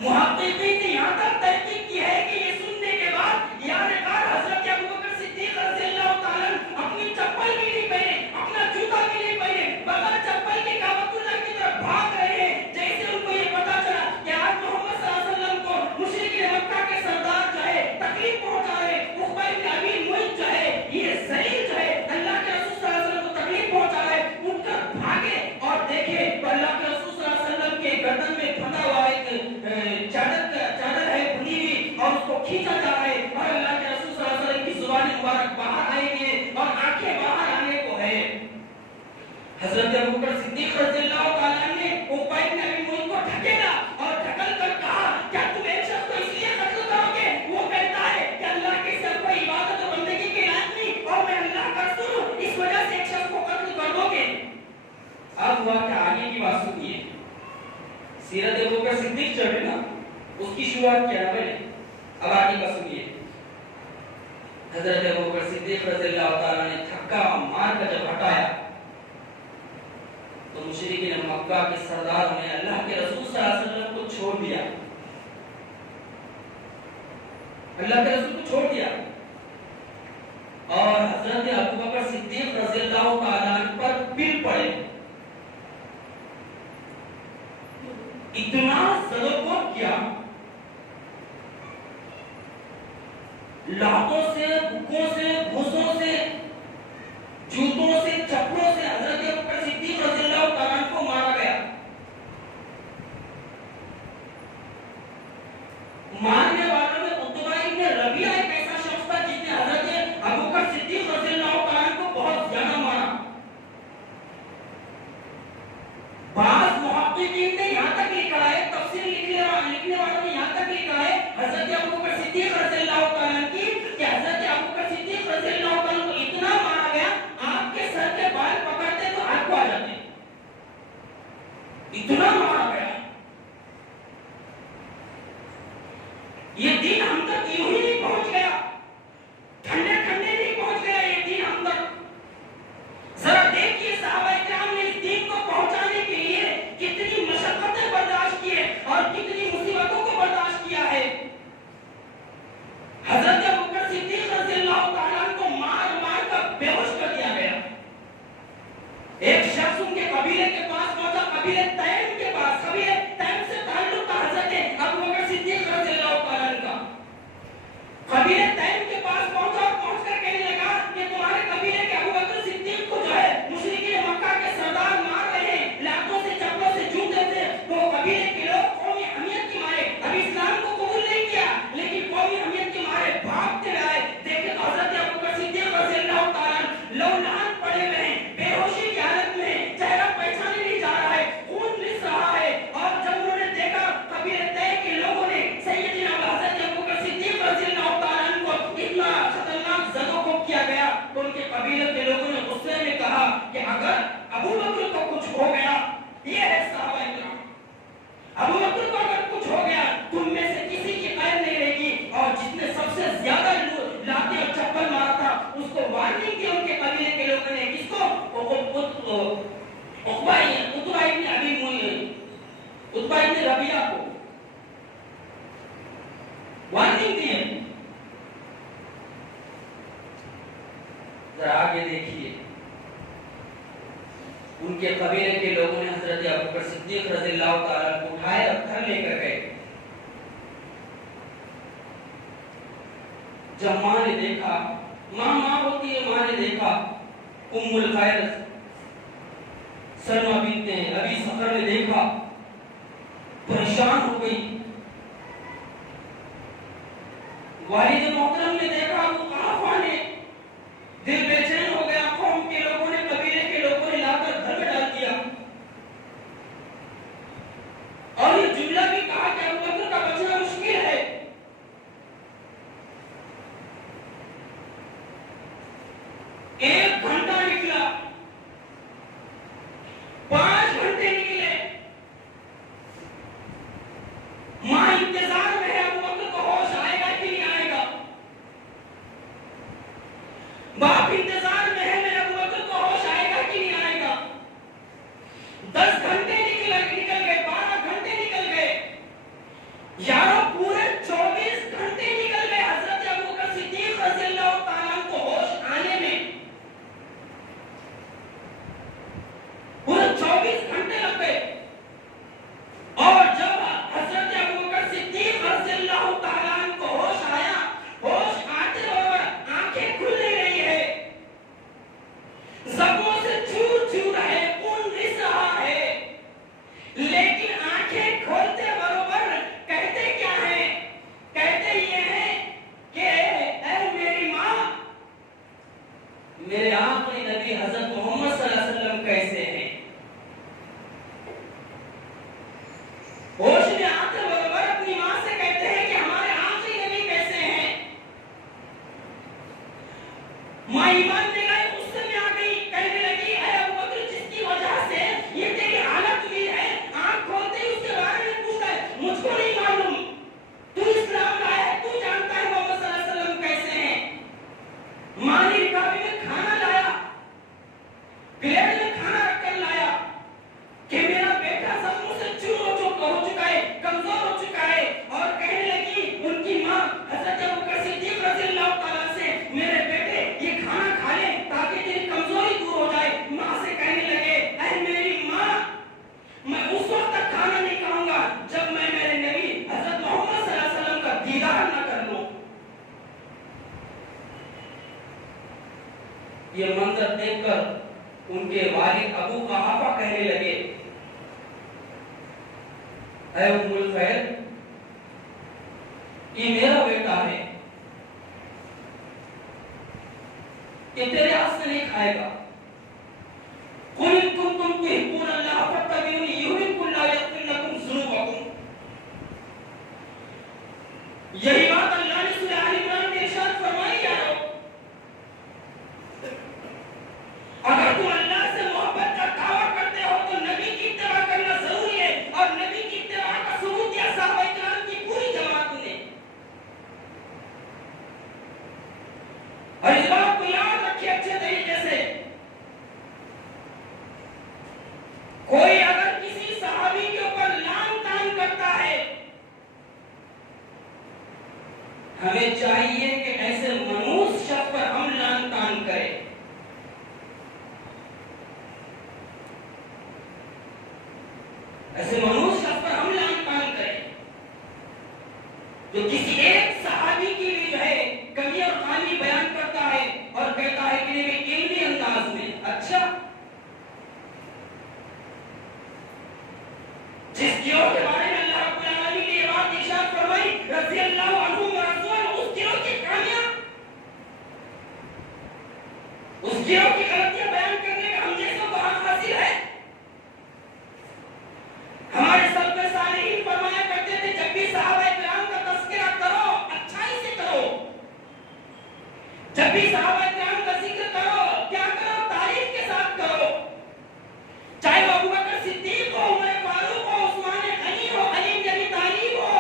محققین نے یہاں تک تحقیق کی ہے کہ یہ سننے کے بعد یار غار حضرت ابوبکر صدیق رضی اللہ تعالیٰ عنہ اپنی چپل بھی نہیں پہنے، اپنا جوتا بھی نہیں پہنے، بغیر چپل کے کعبۃ اللہ کی طرف بھاگ رہے ہیں۔ جیسے ان کو یہ پتا چلا کہ آج محمد صلی اللہ علیہ وسلم کو مشرکین مکہ کے سردار جو ہے تکلیف پہنچا رہے، عقبہ ابن ابی معیط جو ہے یہ ذلیل جو ہے اللہ کے رسول صلی اللہ علیہ وسلم کو تکلیف پہنچا رہے، اٹھ کر بھاگے اور دیکھے تو اللہ کے رسول صلی اللہ علیہ وسلم کے گردن میں پھندا ہوا ایک چادر ہے بنی ہوئی، اور اس کو کھینچا جا رہا ہے، اور اللہ کے رسول صلی اللہ علیہ وسلم کی زبان مبارک باہر آئی ہے اور آنکھیں باہر آنے کو ہے۔ حضرت ابوبکر صدیق رضی اللہ تعالیٰ عنہ نے عقبہ بن ابی معیط کو ڈھکیلا اور ڈھکل کر کہا کیا تم ایک شخص کو اس لیے قتل کرو گے وہ کہتا ہے کہ اللہ کے سر کوئی عبادت و بندگی کے لائق نہیں اور میں اللہ کا رسول ہوں، اس وجہ سے ایک شخص کو قتل کر دو گے؟ اب ہوا کہ آگے کی بات سنیے، سیرت ابوبکر صدیق جو ہے نا اس کی شروعات کیا ہے، اب آگے کا سنیے۔ حضرت ابوبکر صدیق رضی اللہ تعالیٰ نے دھکا مار کر جب ہٹایا تو مشرکین مکہ کے سرداروں نے اللہ کے رسول صلی اللہ علیہ وسلم کو چھوڑ دیا، اللہ کے رسول کو چھوڑ دیا اور حضرت ابوبکر صدیق رضی اللہ تعالیٰ عنہ پر پل پڑے، اتنا زدوکوب کیا، لاتوں سے، بکوں سے، بھوسوں سے، جوتوں سے، چپڑوں سے حضرت ابوبکر صدیق رضی اللہ تعالیٰ عنہ کو مارا گیا۔ مارنے والوں میں عتبہ ابن ربیعہ ایک ایسا شخص تھا جس نے حضرت ابوبکر صدیق رضی اللہ تعالیٰ عنہ کو بہت زیادہ مارا۔ بعض محققین نے یہاں تک لکھا ہے، تفسیر لکھنے والوں نے یہاں تک لکھا ہے حضرت ابوبکر صدیق رضی اللہ تعالیٰ عنہ کی کہ حضرت ابوبکر صدیق رضی اللہ تعالیٰ عنہ کو اتنا مارا گیا آپ کے سر کے بال پکڑتے تو ہاتھ کو آ جاتے، اتنا مارا گیا۔ یہ دین ہم تک یوں ہی نہیں پہنچ گیا، ٹھنڈے ٹھنڈے نہیں پہنچ گیا یہ دین ہم تک۔ ذرا دیکھیے صحابہ کرام نے اس دین کو پہنچانے کے لیے کتنی مشقتیں برداشت کی اور کتنی مصیبتوں کو برداشت کیا ہے۔ حضرت ابوبکر صدیق رضی اللہ تعالیٰ عنہ کو مار مار کر بے ہوش کر دیا گیا۔ ایک شخص ان کے قبیلے کے پاس پہنچا، قبیلے تیم کے پاس، قبیلے تیم سے تعلق تھا حضرت ابوبکر صدیق رضی اللہ تعالیٰ عنہ کا۔ قبیلے تیم کے پاس پہنچا اور پہنچ کر کہنے لگا کہ تمہارے قبیلے کے ابوبکر صدیق کو جو ہے مشرکین مکہ کے سردار مار رہے ہیں، لاتوں سے، چپڑوں سے، جوتے سے۔ وہ قبیلے کے لوگ قومی حمیت کے مارے ابھی اسلام کو قبول نہیں کیا لیکن قومی حمیت کے مارے بھاگتے آئے۔ دیکھیں تو حضرت ابوبکر صدیق رضی اللہ تعالیٰ عنہ لولان پڑے ہوئے ہیں، بے ہوشی کی حالت میں، چہرہ پہچانے نہیں جا رہا ہے، خون رس رہا ہے۔ اور جب انہوں نے دیکھا قبیلے طے کے لوگوں نے سیدنا حضرت ابوبکر صدیق رضی اللہ تعالیٰ عنہ کو اتنا خطرناک زدوکوب کیا گیا تو ان کے قبیلے کے لوگوں نے غصے میں کہا کہ اگر ابوبکر کو کچھ ہو گیا، یہ ہے صحابہ کرام، ابوبکر کو اگر کچھ ہو گیا تم میں سے کسی کی خیر نہیں رہے گی۔ اور جس نے سب سے زیادہ لاتے اور چپل مارا تھا اس کو وارننگ دی ان کے قبیلے کے لوگوں نے، کس کو؟ عتبہ ابن ابی معیط، عتبہ ابن ربیعہ کو وارننگ دی ہے۔ ذرا آگے دیکھیے، ان کے قبیلے کے لوگوں نے حضرت ابوبکر صدیق رضی اللہ تعالیٰ کو اٹھائے اور گھر لے کر گئے۔ جب ماں نے دیکھا، ماں ہوتی ہے، ماں نے دیکھا، ام الخیر سلمہ بنت ابی صخر نے دیکھا، پریشان ہو گئی۔ والد محترم نے دیکھا، وہ قافہ نے دل بے چین ہو گیا، قوم کے لوگوں نے، قبیلے کے لوگوں نے لا کر گھر میں ڈال دیا اور یہ جملہ بھی کہا کہ ابوبکر کا بچنا مشکل ہے۔ ایک گھنٹہ نکلا، 5 گھنٹے نکلے، ماں انتظار میں ہے ابوبکر کو ہوش آئے گا کہ نہیں آئے گا۔ والد ابو قحافہ کہنے لگے اے ام الخیر یہ میرا بیٹا ہے، یہ تیرے ہاتھ سے نہیں کھائے گا۔ قل ان کنتم تحبون اللہ فاتبعونی یحببکم اللہ یغفر لکم ذنوبکم۔ یہی بات اللہ نے سورہ آل عمران میں ارشاد فرمائی ہے۔ اگر تم اللہ سے محبت کا دعویٰ کرتے ہو تو نبی کی اتباع کرنا ضروری ہے، اور نبی کی اتباع کا ثبوت دیا صحابہ کرام کی پوری جماعت نے۔ اور اس بات کو یاد رکھیے اچھے طریقے سے، کوئی اگر کسی صحابی کے اوپر لان تان کرتا ہے، ہمیں چاہیے کہ ایسے منحوس شخص پر ہم لان تان کریں۔ ایسے منحوس شخص پر ہم لان تان کریں جو کسی ایک صحابی کی بھی جو ہے کمی اور خامی بیان کرتا ہے اور کہتا ہے کہ نبی علمی انداز میں، اچھا جس گروہ کے بارے میں اللہ رب العالمین نے یہ بات ارشاد فرمائی رضی اللہ عنہم ورضوان، اس گروہ کی خامیاں، اس گروہ کی غلطیاں بیان کرنے کا ہم جیسوں کو حق حاصل ہے؟ ہمارے سلف صالحین فرمایا کرتے تھے جب بھی صحابہ کرام کا تذکرہ کرو اچھائی سے کرو، جب بھی صحابہ کرام کا ذکر کرو کیا کرو؟ تعریف کے ساتھ کرو، چاہے وہ ابوبکر صدیق ہو، عمر فاروق ہو، عثمان غنی ہو، علی بن ابی طالب ہو،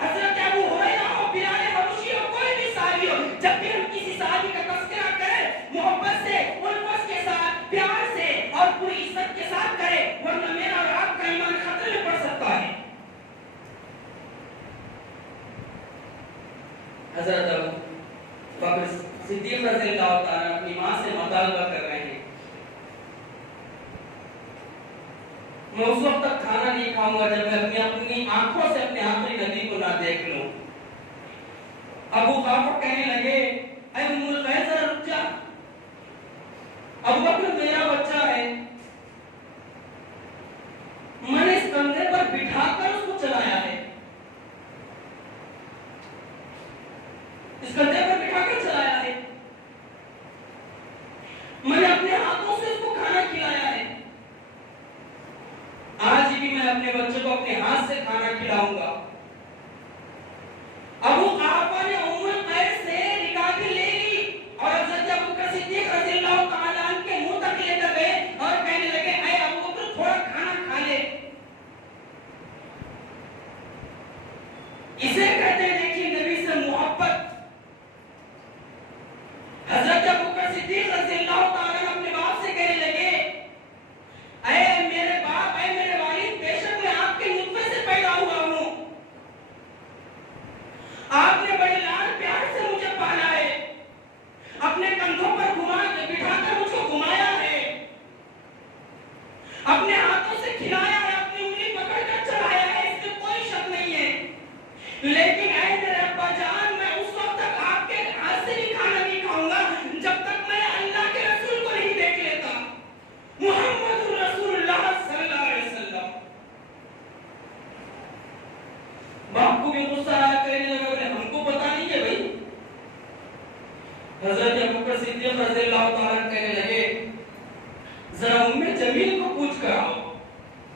حضرت ابو ہریرہ ہو، بلال حبشی ہو، کوئی بھی صحابی ہو، جب بھی ہم کسی صحابی کا تذکرہ کریں محبت سے، الفت کے ساتھ، پیار سے اور پوری عزت کے ساتھ کریں، ورنہ میرا اور آپ کا ایمان خطرے میں پڑ سکتا ہے۔ حضرت ابو بکر صدیق رضی اللہ تعالیٰ اپنی ماں سے مطالبہ کر رہے ہیں، میں اس وقت تک کھانا نہیں کھاؤں گا جب میں اپنی آنکھوں سے اپنے آخری نبی کو نہ دیکھ لوں۔ ابو قحافہ کہنے لگے اے ام الخیر ذرا رک جا، ابو بکر میرا بچہ ہے، میں نے اس کندھے پر بٹھا کر اس کو چلایا ہے، اس کندھے پر بٹھا کر چلایا ہے، میں نے اپنے ہاتھوں سے اس کو کھانا کھلایا ہے، آج بھی میں اپنے بچے کو اپنے ہاتھ سے کھانا کھلاؤں گا۔ ابو قحافہ نے ام الخیر سے نکاح لے لی اور حضرت ابو بکر صدیق رضی اللہ تعالیٰ عنہ کے منہ تک لے کر گئے اور کہنے لگے اے ابو بکر تھوڑا کھانا کھا لے۔ اسے کہتے ہیں دیکھیے نبی سے محبت۔ حضرت ابو بکر صدیق رضی اللہ تعالیٰ عنہ اپنے باپ سے کہنے لگے اے میرے باپ، اے میرے والد، بے شک میں آپ کے نطفے سے پیدا ہوا ہوں، آپ نے بڑے لاڈ پیار سے مجھے پالا ہے، اپنے کندھوں پر بٹھا کر مجھ کو گھمایا ہے، اپنے ہاتھوں سے کھلایا ہے، اپنی انگلی پکڑ کر چلایا ہے، اس میں کوئی شک نہیں ہے، لیکن اے میرے ابا جان میں اس وقت تک آپ کے ہاتھ سے بھی کھانا نہیں کھاؤں گا جب تک میں اللہ کے رسول کو نہیں دیکھ لیتا، محمد رسول اللہ صلی اللہ علیہ وسلم۔ باپ کو بھی غصہ آیا، کہنے لگا بولے ہم کو پتا نہیں ہے بھائی۔ حضرت ابو بکر صدیق رضی اللہ تعالیٰ عنہ کہنے لگے ذرا ام جمیل کو پوچھ کر آؤ،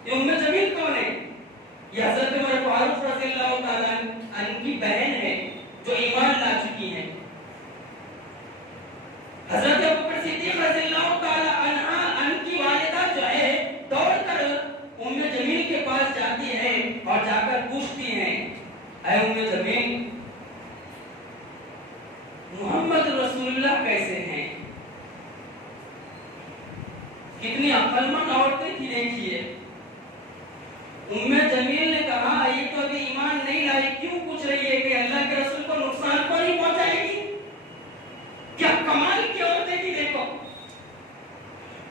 یہ ام جمیل کون ہے؟ یہ حضرت عمر فاروق رضی اللہ تعالیٰ عنہ کی بہن ہے جو ایمان لا چکی ہیں۔ حضرت ابو بکر صدیق رضی اللہ تعالیٰ عنہ کی والدہ جو ہے دوڑ کر ام جمیل کے پاس جاتی ہے اور جا کر پوچھتی ہیں اے ام جمیل محمد رسول اللہ کیسے ہیں؟ کتنی عقل مند عورتیں تھی دیکھیے۔ ام جمیل نے کہا یہ تو ابھی ایمان نہیں لائی، کیوں پوچھ رہی ہے کہ اللہ کے رسول کو نقصان تو نہیں پہنچائے گی؟ کیا کمال کی عورتیں تھی دیکھو،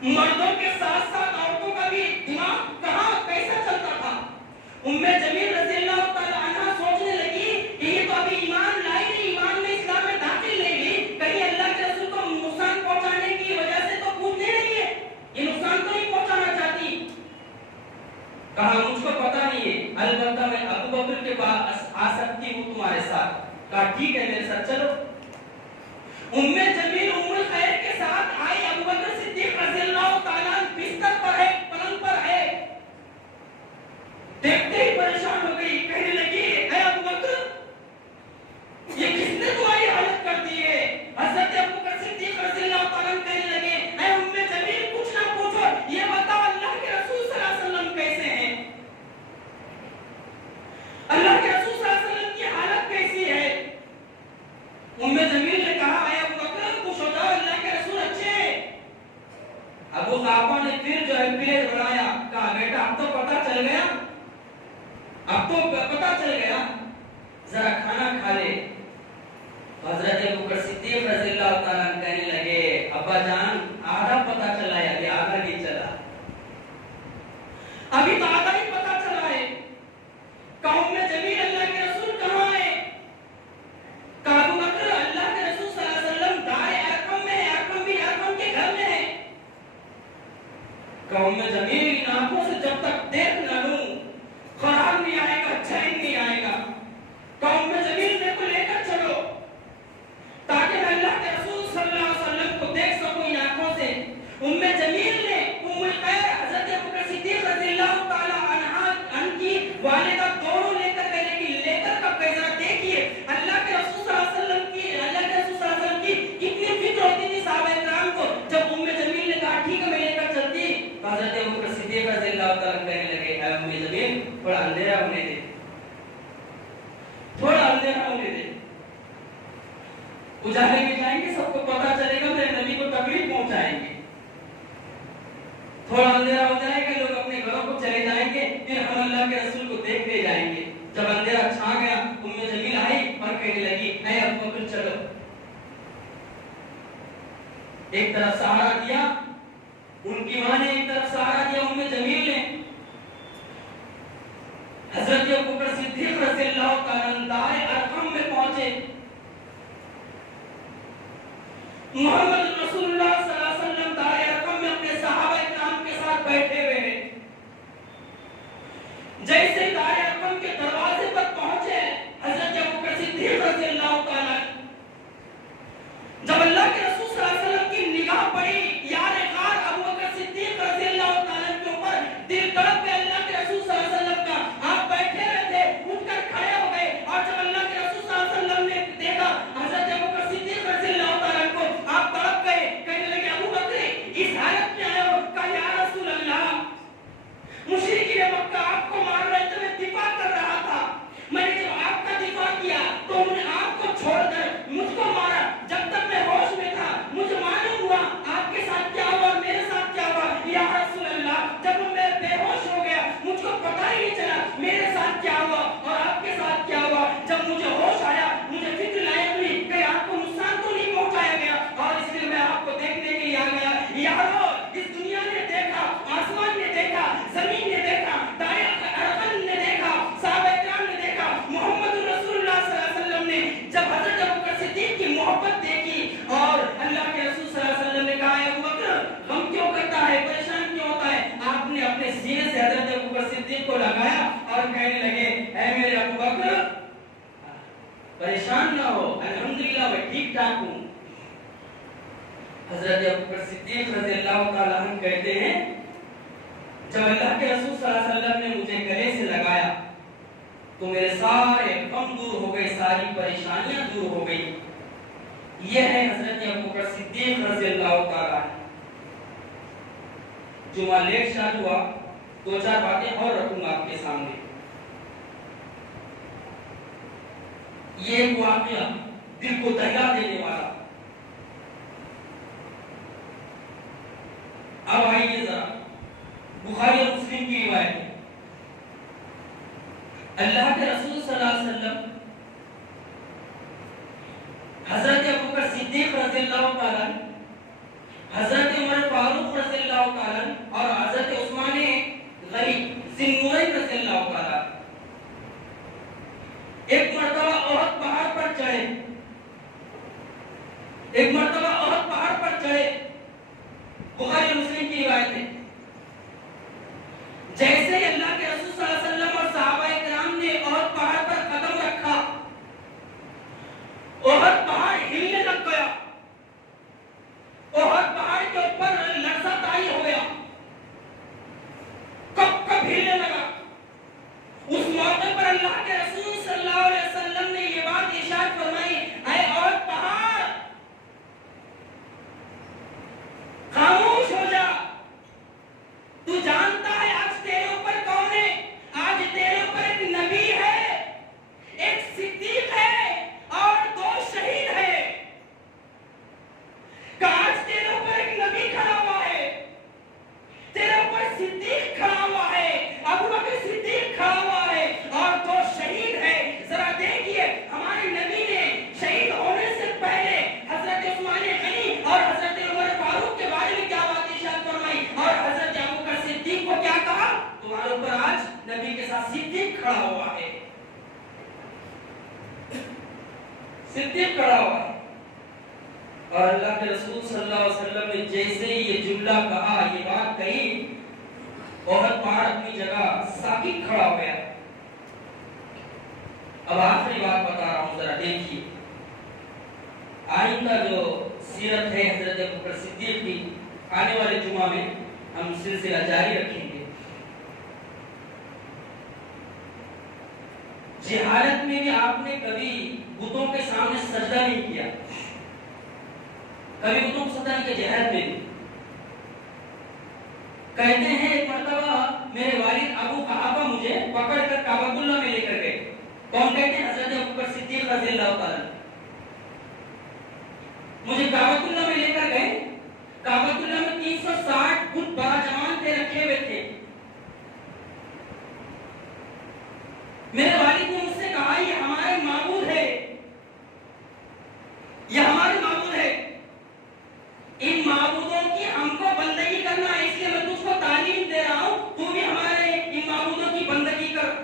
مردوں کے ساتھ ساتھ عورتوں کا بھی دماغ کہاں کیسا چلتا تھا۔ ام جمیل رضی اللہ تعالیٰ عنہ سوچنے لگی کہ یہ تو ابھی ایمان لائی نہیں، ایمان میں اسلام میں داخل نہیں ہوئی، کہیں اللہ کے رسول کو نقصان پہنچانے کی وجہ سے تو پوچھ نہیں رہی ہے، یہ نقصان کہا مجھ کو پتا نہیں ہے، البتہ میں ابو بکر کے پاس آ سکتی ہوں تمہارے ساتھ۔ کہا ٹھیک ہے میرے ساتھ چلو۔ ام جمیل ام الخیر کے ساتھ آئی، ابو بکر صدیق رضی اللہ تعالیٰ بستر پر ہے، پلنگ پر ہے، دیکھتے ہی پریشان ہو گئی، کہنے لگی اے ابو بکر یہ کس نے تمہاری حالت کر دی ہے؟ حضرت ابو بکر صدیق رضی اللہ تعالیٰ کہنے لگے اے ام جمیل کچھ نہ پوچھو، یہ بتاؤ اللہ کے رسول صلی اللہ علیہ وسلم کیسے ہیں؟ اللہ کے رسول صلی اللہ علیہ وسلم کی حالت کیسی ہے؟ ام جمیل نے کہا اے ابو بکر خوش ہو جاؤ، اللہ کے رسول اچھے ہیں۔ ابو قحافہ نے پھر جو ہے پلیٹ بڑھایا، کہا بیٹا اب تو پتہ چل گیا، اب تو پتہ چل گیا، ذرا کھانا کھا لے۔ حضرت ابو بکر صدیق رضی اللہ تعالیٰ کہنے لگے ابا جان آدھا پتہ چلا ہے، ابھی آدھا نہیں چلا، ابھی تو آدھا ہی پتہ چلا ہے۔ قوم میں جمیل اللہ کے رسول کہاں ہے؟ کہا ابو بکر اللہ کے رسول صلی اللہ علیہ وسلم دار ارقم میں ہے، ارقم بھی ارقم کے گھر میں ہے۔ قوم میں جمیل ان آنکھوں سے جب تک دیکھ نہ لوں قرار نہیں آئے گا، چین نہیں آئے گا۔ قوم میں جمیل میرے کو لے کر چلو تاکہ میں اللہ کے رسول صلی اللہ علیہ وسلم کو دیکھ سکوں ان آنکھوں سے۔ ام جمیل نے ام الخیر حضرت ابو بکر صدیق رضی اللہ تعالیٰ عنہ کی والدہ دونوں لے کر گئے، لیکن لے کر کب گئے ذرا دیکھیے اللہ کے رسول صلی اللہ علیہ وسلم کی کتنی فکر ہوتی تھی صحابہ کرام کو۔ جب ام جمیل نے کہا ٹھیک ہے میں لے کر چلتی، حضرت ابو بکر صدیق رضی اللہ تعالیٰ کہنے لگے اے ام جمیل تھوڑا اندھیرا ہونے دے، تھوڑا اندھیرا ہونے دے، اجالے میں جائیں گے سب کو پتہ چلے گا، میرے نبی کو تکلیف پہنچائیں گے، تھوڑا اندھیرا ہو جائے گا، لوگ اپنے گھروں کو چلے جائیں گے، پھر ہم اللہ کے رسول کو دیکھتے جائیں گے۔ جب اندھیرا چھا گیا ام جمیل آئی اور کہنے لگی اے ابو بکر چلو۔ ایک طرف سہارا دیا ان کی ماں نے، ایک طرف سہارا دیا ام جمیل نے۔ حضرت ابو بکر صدیق رضی اللہ تعالیٰ عنہ دار ارقم میں پہنچے، محمد رسول اللہ صلی اللہ علیہ وسلم دار ارقم میں اپنے صحابہ کرام کے ساتھ بیٹھے ہوئے ہیں۔ جیسے دار ارقم کے دروازے پر پہنچے حضرت ابو بکر صدیق رضی اللہ تعالیٰ عنہ، جب اللہ کے رسول صلی اللہ علیہ وسلم کی نگاہ پڑی یار غار ابو بکر صدیق رضی اللہ تعالیٰ عنہ کے اوپر، دل تڑپ گیا اللہ کے رسول صلی اللہ علیہ وسلم کا۔ آپ بیٹھے رہے تھے، اٹھ کر کھڑے ہو گئے، اور جب اللہ کے رسول صلی اللہ علیہ وسلم نے دیکھا حضرت ابو بکر صدیق رضی اللہ تعالیٰ عنہ کو، آپ تڑپ گئے، کہنے لگے ابو بکر اس حالت میں آئے ہو؟ کہا یا رسول اللہ مشرکین مکہ آپ کو مار رہے تھے، میں دفاع کر رہا تھا، میں نے جب آپ کا دفاع کیا تو انہوں نے آپ کو چھوڑ کر مجھ کو مارا، جب تک میں ہوش میں تھا مجھے معلوم ہوا آپ کے ساتھ کیا ہوا اور میرے ساتھ کیا ہوا۔ یا رسول اللہ جب میں بے ہوش ہو گیا مجھ کو پتہ ہی نہیں چلا میرے ساتھ کیا ہوا اور آپ کے ساتھ کیا ہوا۔ جب مجھے ہوش آیا مجھے فکر لائق ہوئی کہ آپ کو نقصان تو نہیں پہنچایا گیا، اور اس لیے میں آپ کو دیکھنے کے لیے آ گیا۔ یارو اس دنیا نے دیکھا، آسمان نے دیکھا، زمین نے دیکھا، دائیں ارقم نے دیکھا، صحابہ کرام نے دیکھا، محمد رسول اللہ صلی اللہ علیہ وسلم نے جب حضرت ابو بکر صدیق کی محبت دیکھی، اور اللہ کے رسول صلی اللہ علیہ وسلم نے کہا ابو بکر غم کیوں کرتا ہے، پریشان کیوں ہوتا ہے؟ آپ نے اپنے سینے سے حضرت ابو بکر صدیق کو لگایا اور کہنے لگے اے میرے ابو بکر پریشان نہ ہو، الحمدللہ میں ٹھیک ٹھاک ہوں۔ حضرت ابو بکر صدیق رضی اللہ تعالیٰ عنہ کہتے ہیں جب اللہ کے رسول صلی اللہ علیہ وسلم نے مجھے گلے سے لگایا تو میرے سارے غم دور ہو گئے، ساری پریشانیاں دور ہو گئی۔ یہ ہے حضرت ابو بکر صدیق رضی اللہ تعالیٰ عنہ۔ جمعہ لیٹ شاد ہوا، دو چار باتیں اور رکھوں گا آپ کے سامنے۔ یہ ایک واقعہ دل کو دہلا دینے والا۔ اب آئیے ذرا بخاری اور مسلم کی روایت ہے، اللہ کے رسول صلی اللہ علیہ وسلم حضرت ابو بکر صدیق رضی اللہ تعالیٰ عنہ، حضرت عمر فاروق رضی اللہ تعالیٰ عنہ اور حضرت عثمان غنی ذی النورین رضی اللہ تعالیٰ عنہ ایک مرتبہ احد پہاڑ پر چڑھے، ایک مرتبہ احد پہاڑ پر چڑھے، بخاری مسلم کی روایت ہے۔ جیسے اللہ کے رسول صلی اللہ علیہ وسلم اور صحابہ کرام نے احد پہاڑ پر قدم رکھا، احد پہاڑ ہلنے لگ گیا، احد پہاڑ کے اوپر لرزہ طاری ہو گیا، کب ہلنے لگا۔ اس موقع پر اللہ کے رسول صلی اللہ علیہ وسلم نے یہ بات ارشاد فرمائی، اے احد پہاڑ خاموش ہو جا، تو جانتا ہے آج تیرے اوپر کون ہے؟ آج تیرے اوپر ایک نبی ہے، ایک صدیق ہے اور 2 شہید ہے۔ کہ آج تیرے اوپر ایک نبی کھڑا ہوا ہے، تیرے اوپر صدیق کھڑا ہوا ہے، ابو بکر صدیق کھڑا ہوا ہے اور 2 شہید ہے۔ ذرا دیکھیے ہمارے نبی نے شہید ہونے سے پہلے حضرت عثمان غنی اور حضرت عمر فاروق کے بارے میں کیا بات ارشاد فرمائی، اور حضرت ابو بکر صدیق کو کیا کہا؟ تمہارے اوپر آج نبی کے ساتھ صدیق کھڑا ہوا ہے، صدیق کھڑا ہوا ہے۔ اور اللہ کے رسول صلی اللہ علیہ وسلم نے جیسے یہ جملہ کہا، یہ بات کہی، احد پہاڑ اپنی جگہ ساکت کھڑا ہو گیا۔ اب آخری بات بتا رہا ہوں، ذرا دیکھیے۔ آئندہ جو سیرت ہے حضرت ابوبکر صدیق کی، آنے والے جمعہ میں ہم سلسلہ جاری رکھیں گے۔ جہالت میں بھی آپ نے کبھی بتوں کے سامنے سجدہ نہیں کیا، کبھی بتوں کو سجدہ نہیں کیا جہالت میں بھی۔ کہتے ہیں ایک مرتبہ میرے والد ابو قحافہ مجھے پکڑ کر کعبۃ اللہ میں لے کر گئے۔ کون کہتے ہیں؟ حضرت ابوبکر صدیق رضی اللہ تعالیٰ۔ مجھے کعبۃ اللہ میں لے کر گئے، کعبۃ اللہ میں 360 بت براجمان تھے، رکھے ہوئے تھے۔ میرے والد نے مجھ سے کہا یہ ہمارے معبود ہے، یہ ہمارے معبود ہے، ان معبودوں کی ہم کو بندگی کرنا ہے، اس لیے میں تجھ کو تعلیم دے رہا ہوں، تو بھی ہمارے ان معبودوں کی بندگی کر۔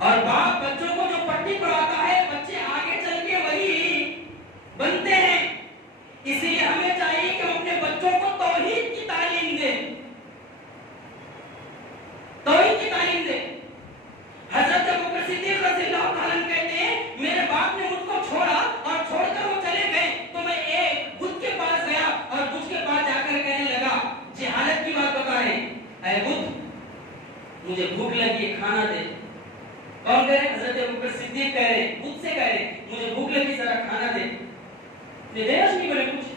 اور باپ بچوں کو جو پٹی پڑھاتا ہے، بچے آگے چل کے وہی بنتے ہیں۔ اسی لیے ہمیں چاہیے کہ ہم اپنے بچوں کو توحید کی تعلیم دیں، توحید کی تعلیم دیں۔ حضرت ابوبکر صدیق رضی اللہ تعالیٰ کہتے ہیں میرے باپ نے مجھ کو چھوڑا اور چھوڑ کر وہ چلے گئے، تو میں ایک بت کے پاس گیا اور بت کے پاس جا کر کہنے لگا، جہالت کی بات بتا رہے ہیں، اے بت مجھے بھوک لگی ہے، کھانا دے۔ کون کہہ رہے ہیں؟ حضرت ابوبکر صدیق کہہ رہے ہیں، بت سے کہہ رہے ہیں مجھے بھوک لگی، ذرا کھانا دے۔ دیش نہیں بولے کچھ۔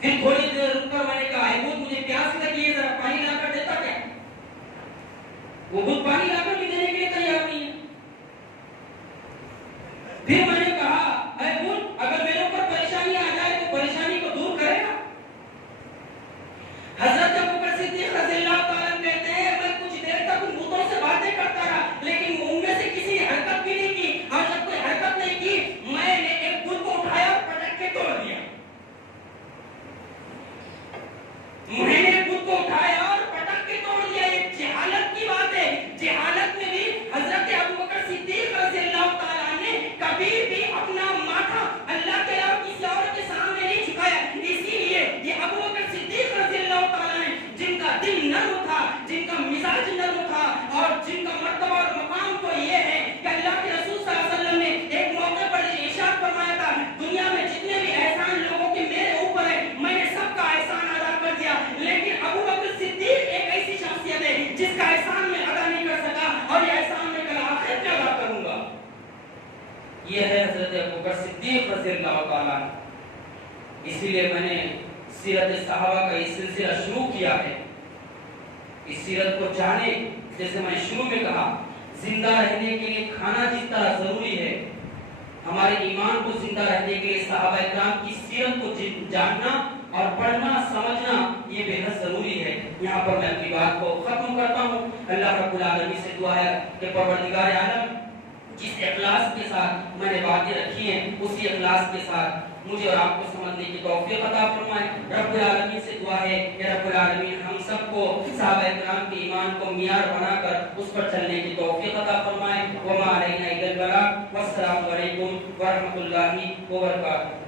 پھر تھوڑی دیر رک کر میں نے کہا، اے بت مجھے پیاس لگی ہے، ذرا پانی لا کر دیتا کیا؟ وہ بت پانی لا کر بھی دینے کے لیے تیار نہیں ہے۔ پھر میں نے کہا، اے بت اگر میرے اوپر پریشانی آ جائے تو پریشانی کو دور کرے گا؟ حضرت ابوبکر صدیق رضی اللہ تعالیٰ کہتے ہیں میں کچھ دیر تک ان بتوں سے باتیں کرتا رہا، لیکن ان میں سے کسی نے حرکت بھی نہیں کی، اور جب کوئی حرکت نہیں کی میں نے ایک بت کو اٹھایا اور پٹک کے توڑ دیا۔ میں نے ایک بت کو اٹھایا اور پٹک کے توڑ دیا۔ یہ جہالت کی بات ہے۔ جہالت میں بھی حضرت ابوبکر صدیق رضی اللہ تعالیٰ نے کبھی بھی اپنا ماتھا اللہ کے علاوہ کسی اور کے سامنے نہیں جھکایا۔ اسی لیے یہ ابوبکر صدیق رضی اللہ تعالیٰ نے جن کا دل نرم تھا، جن کا مزاج نرم تھا، اور جن کا مرتبہ اور مقام تو یہ ہے کہ اللہ کے رسول صلی اللہ علیہ وسلم نے ایک موقع پر ارشاد فرمایا تھا، دنیا میں جتنے بھی احسان لوگوں کے میرے اوپر ہے میں نے سب کا احسان ادا کر دیا، لیکن ابوبکر صدیق ایک ایسی شخصیت ہے جس کا احسان میں ادا نہیں کر سکا، اور یہ احسان میں کل آخرت میں ادا کروں گا۔ یہ ہے حضرت ابوبکر صدیق رضی اللہ تعالیٰ۔ اسی لیے میں نے سیرت صحابہ کا یہ سلسلہ شروع کیا ہے۔ اس سیرت کو جانے، جیسے میں شروع میں کہا، زندہ رہنے کے لیے کھانا جس طرح ضروری ہے، ہمارے ایمان کو زندہ رہنے کے لیے صحابہ اکرام کی سیرت کو جاننا اور پڑھنا سمجھنا یہ بے حد ضروری ہے۔ یہاں پر میں اپنی بات کو ختم کرتا ہوں۔ اللہ رب العالمین سے دعا ہے کہ پروردگار عالم جس اخلاص کے ساتھ میں نے باتیں رکھی ہیں اسی اخلاص کے ساتھ مجھے اور آپ کو سمجھنے کی توفیق عطا فرمائے۔ رب العالمین سے دعا ہے کہ رب العالمین ہم سب کو صحابہ اکرام کے ایمان کو معیار بنا کر اس پر چلنے کی توفیق عطا فرمائے۔ وما علینا الا البلاغ، والسلام علیکم ورحمۃ اللہ وبرکاتہ۔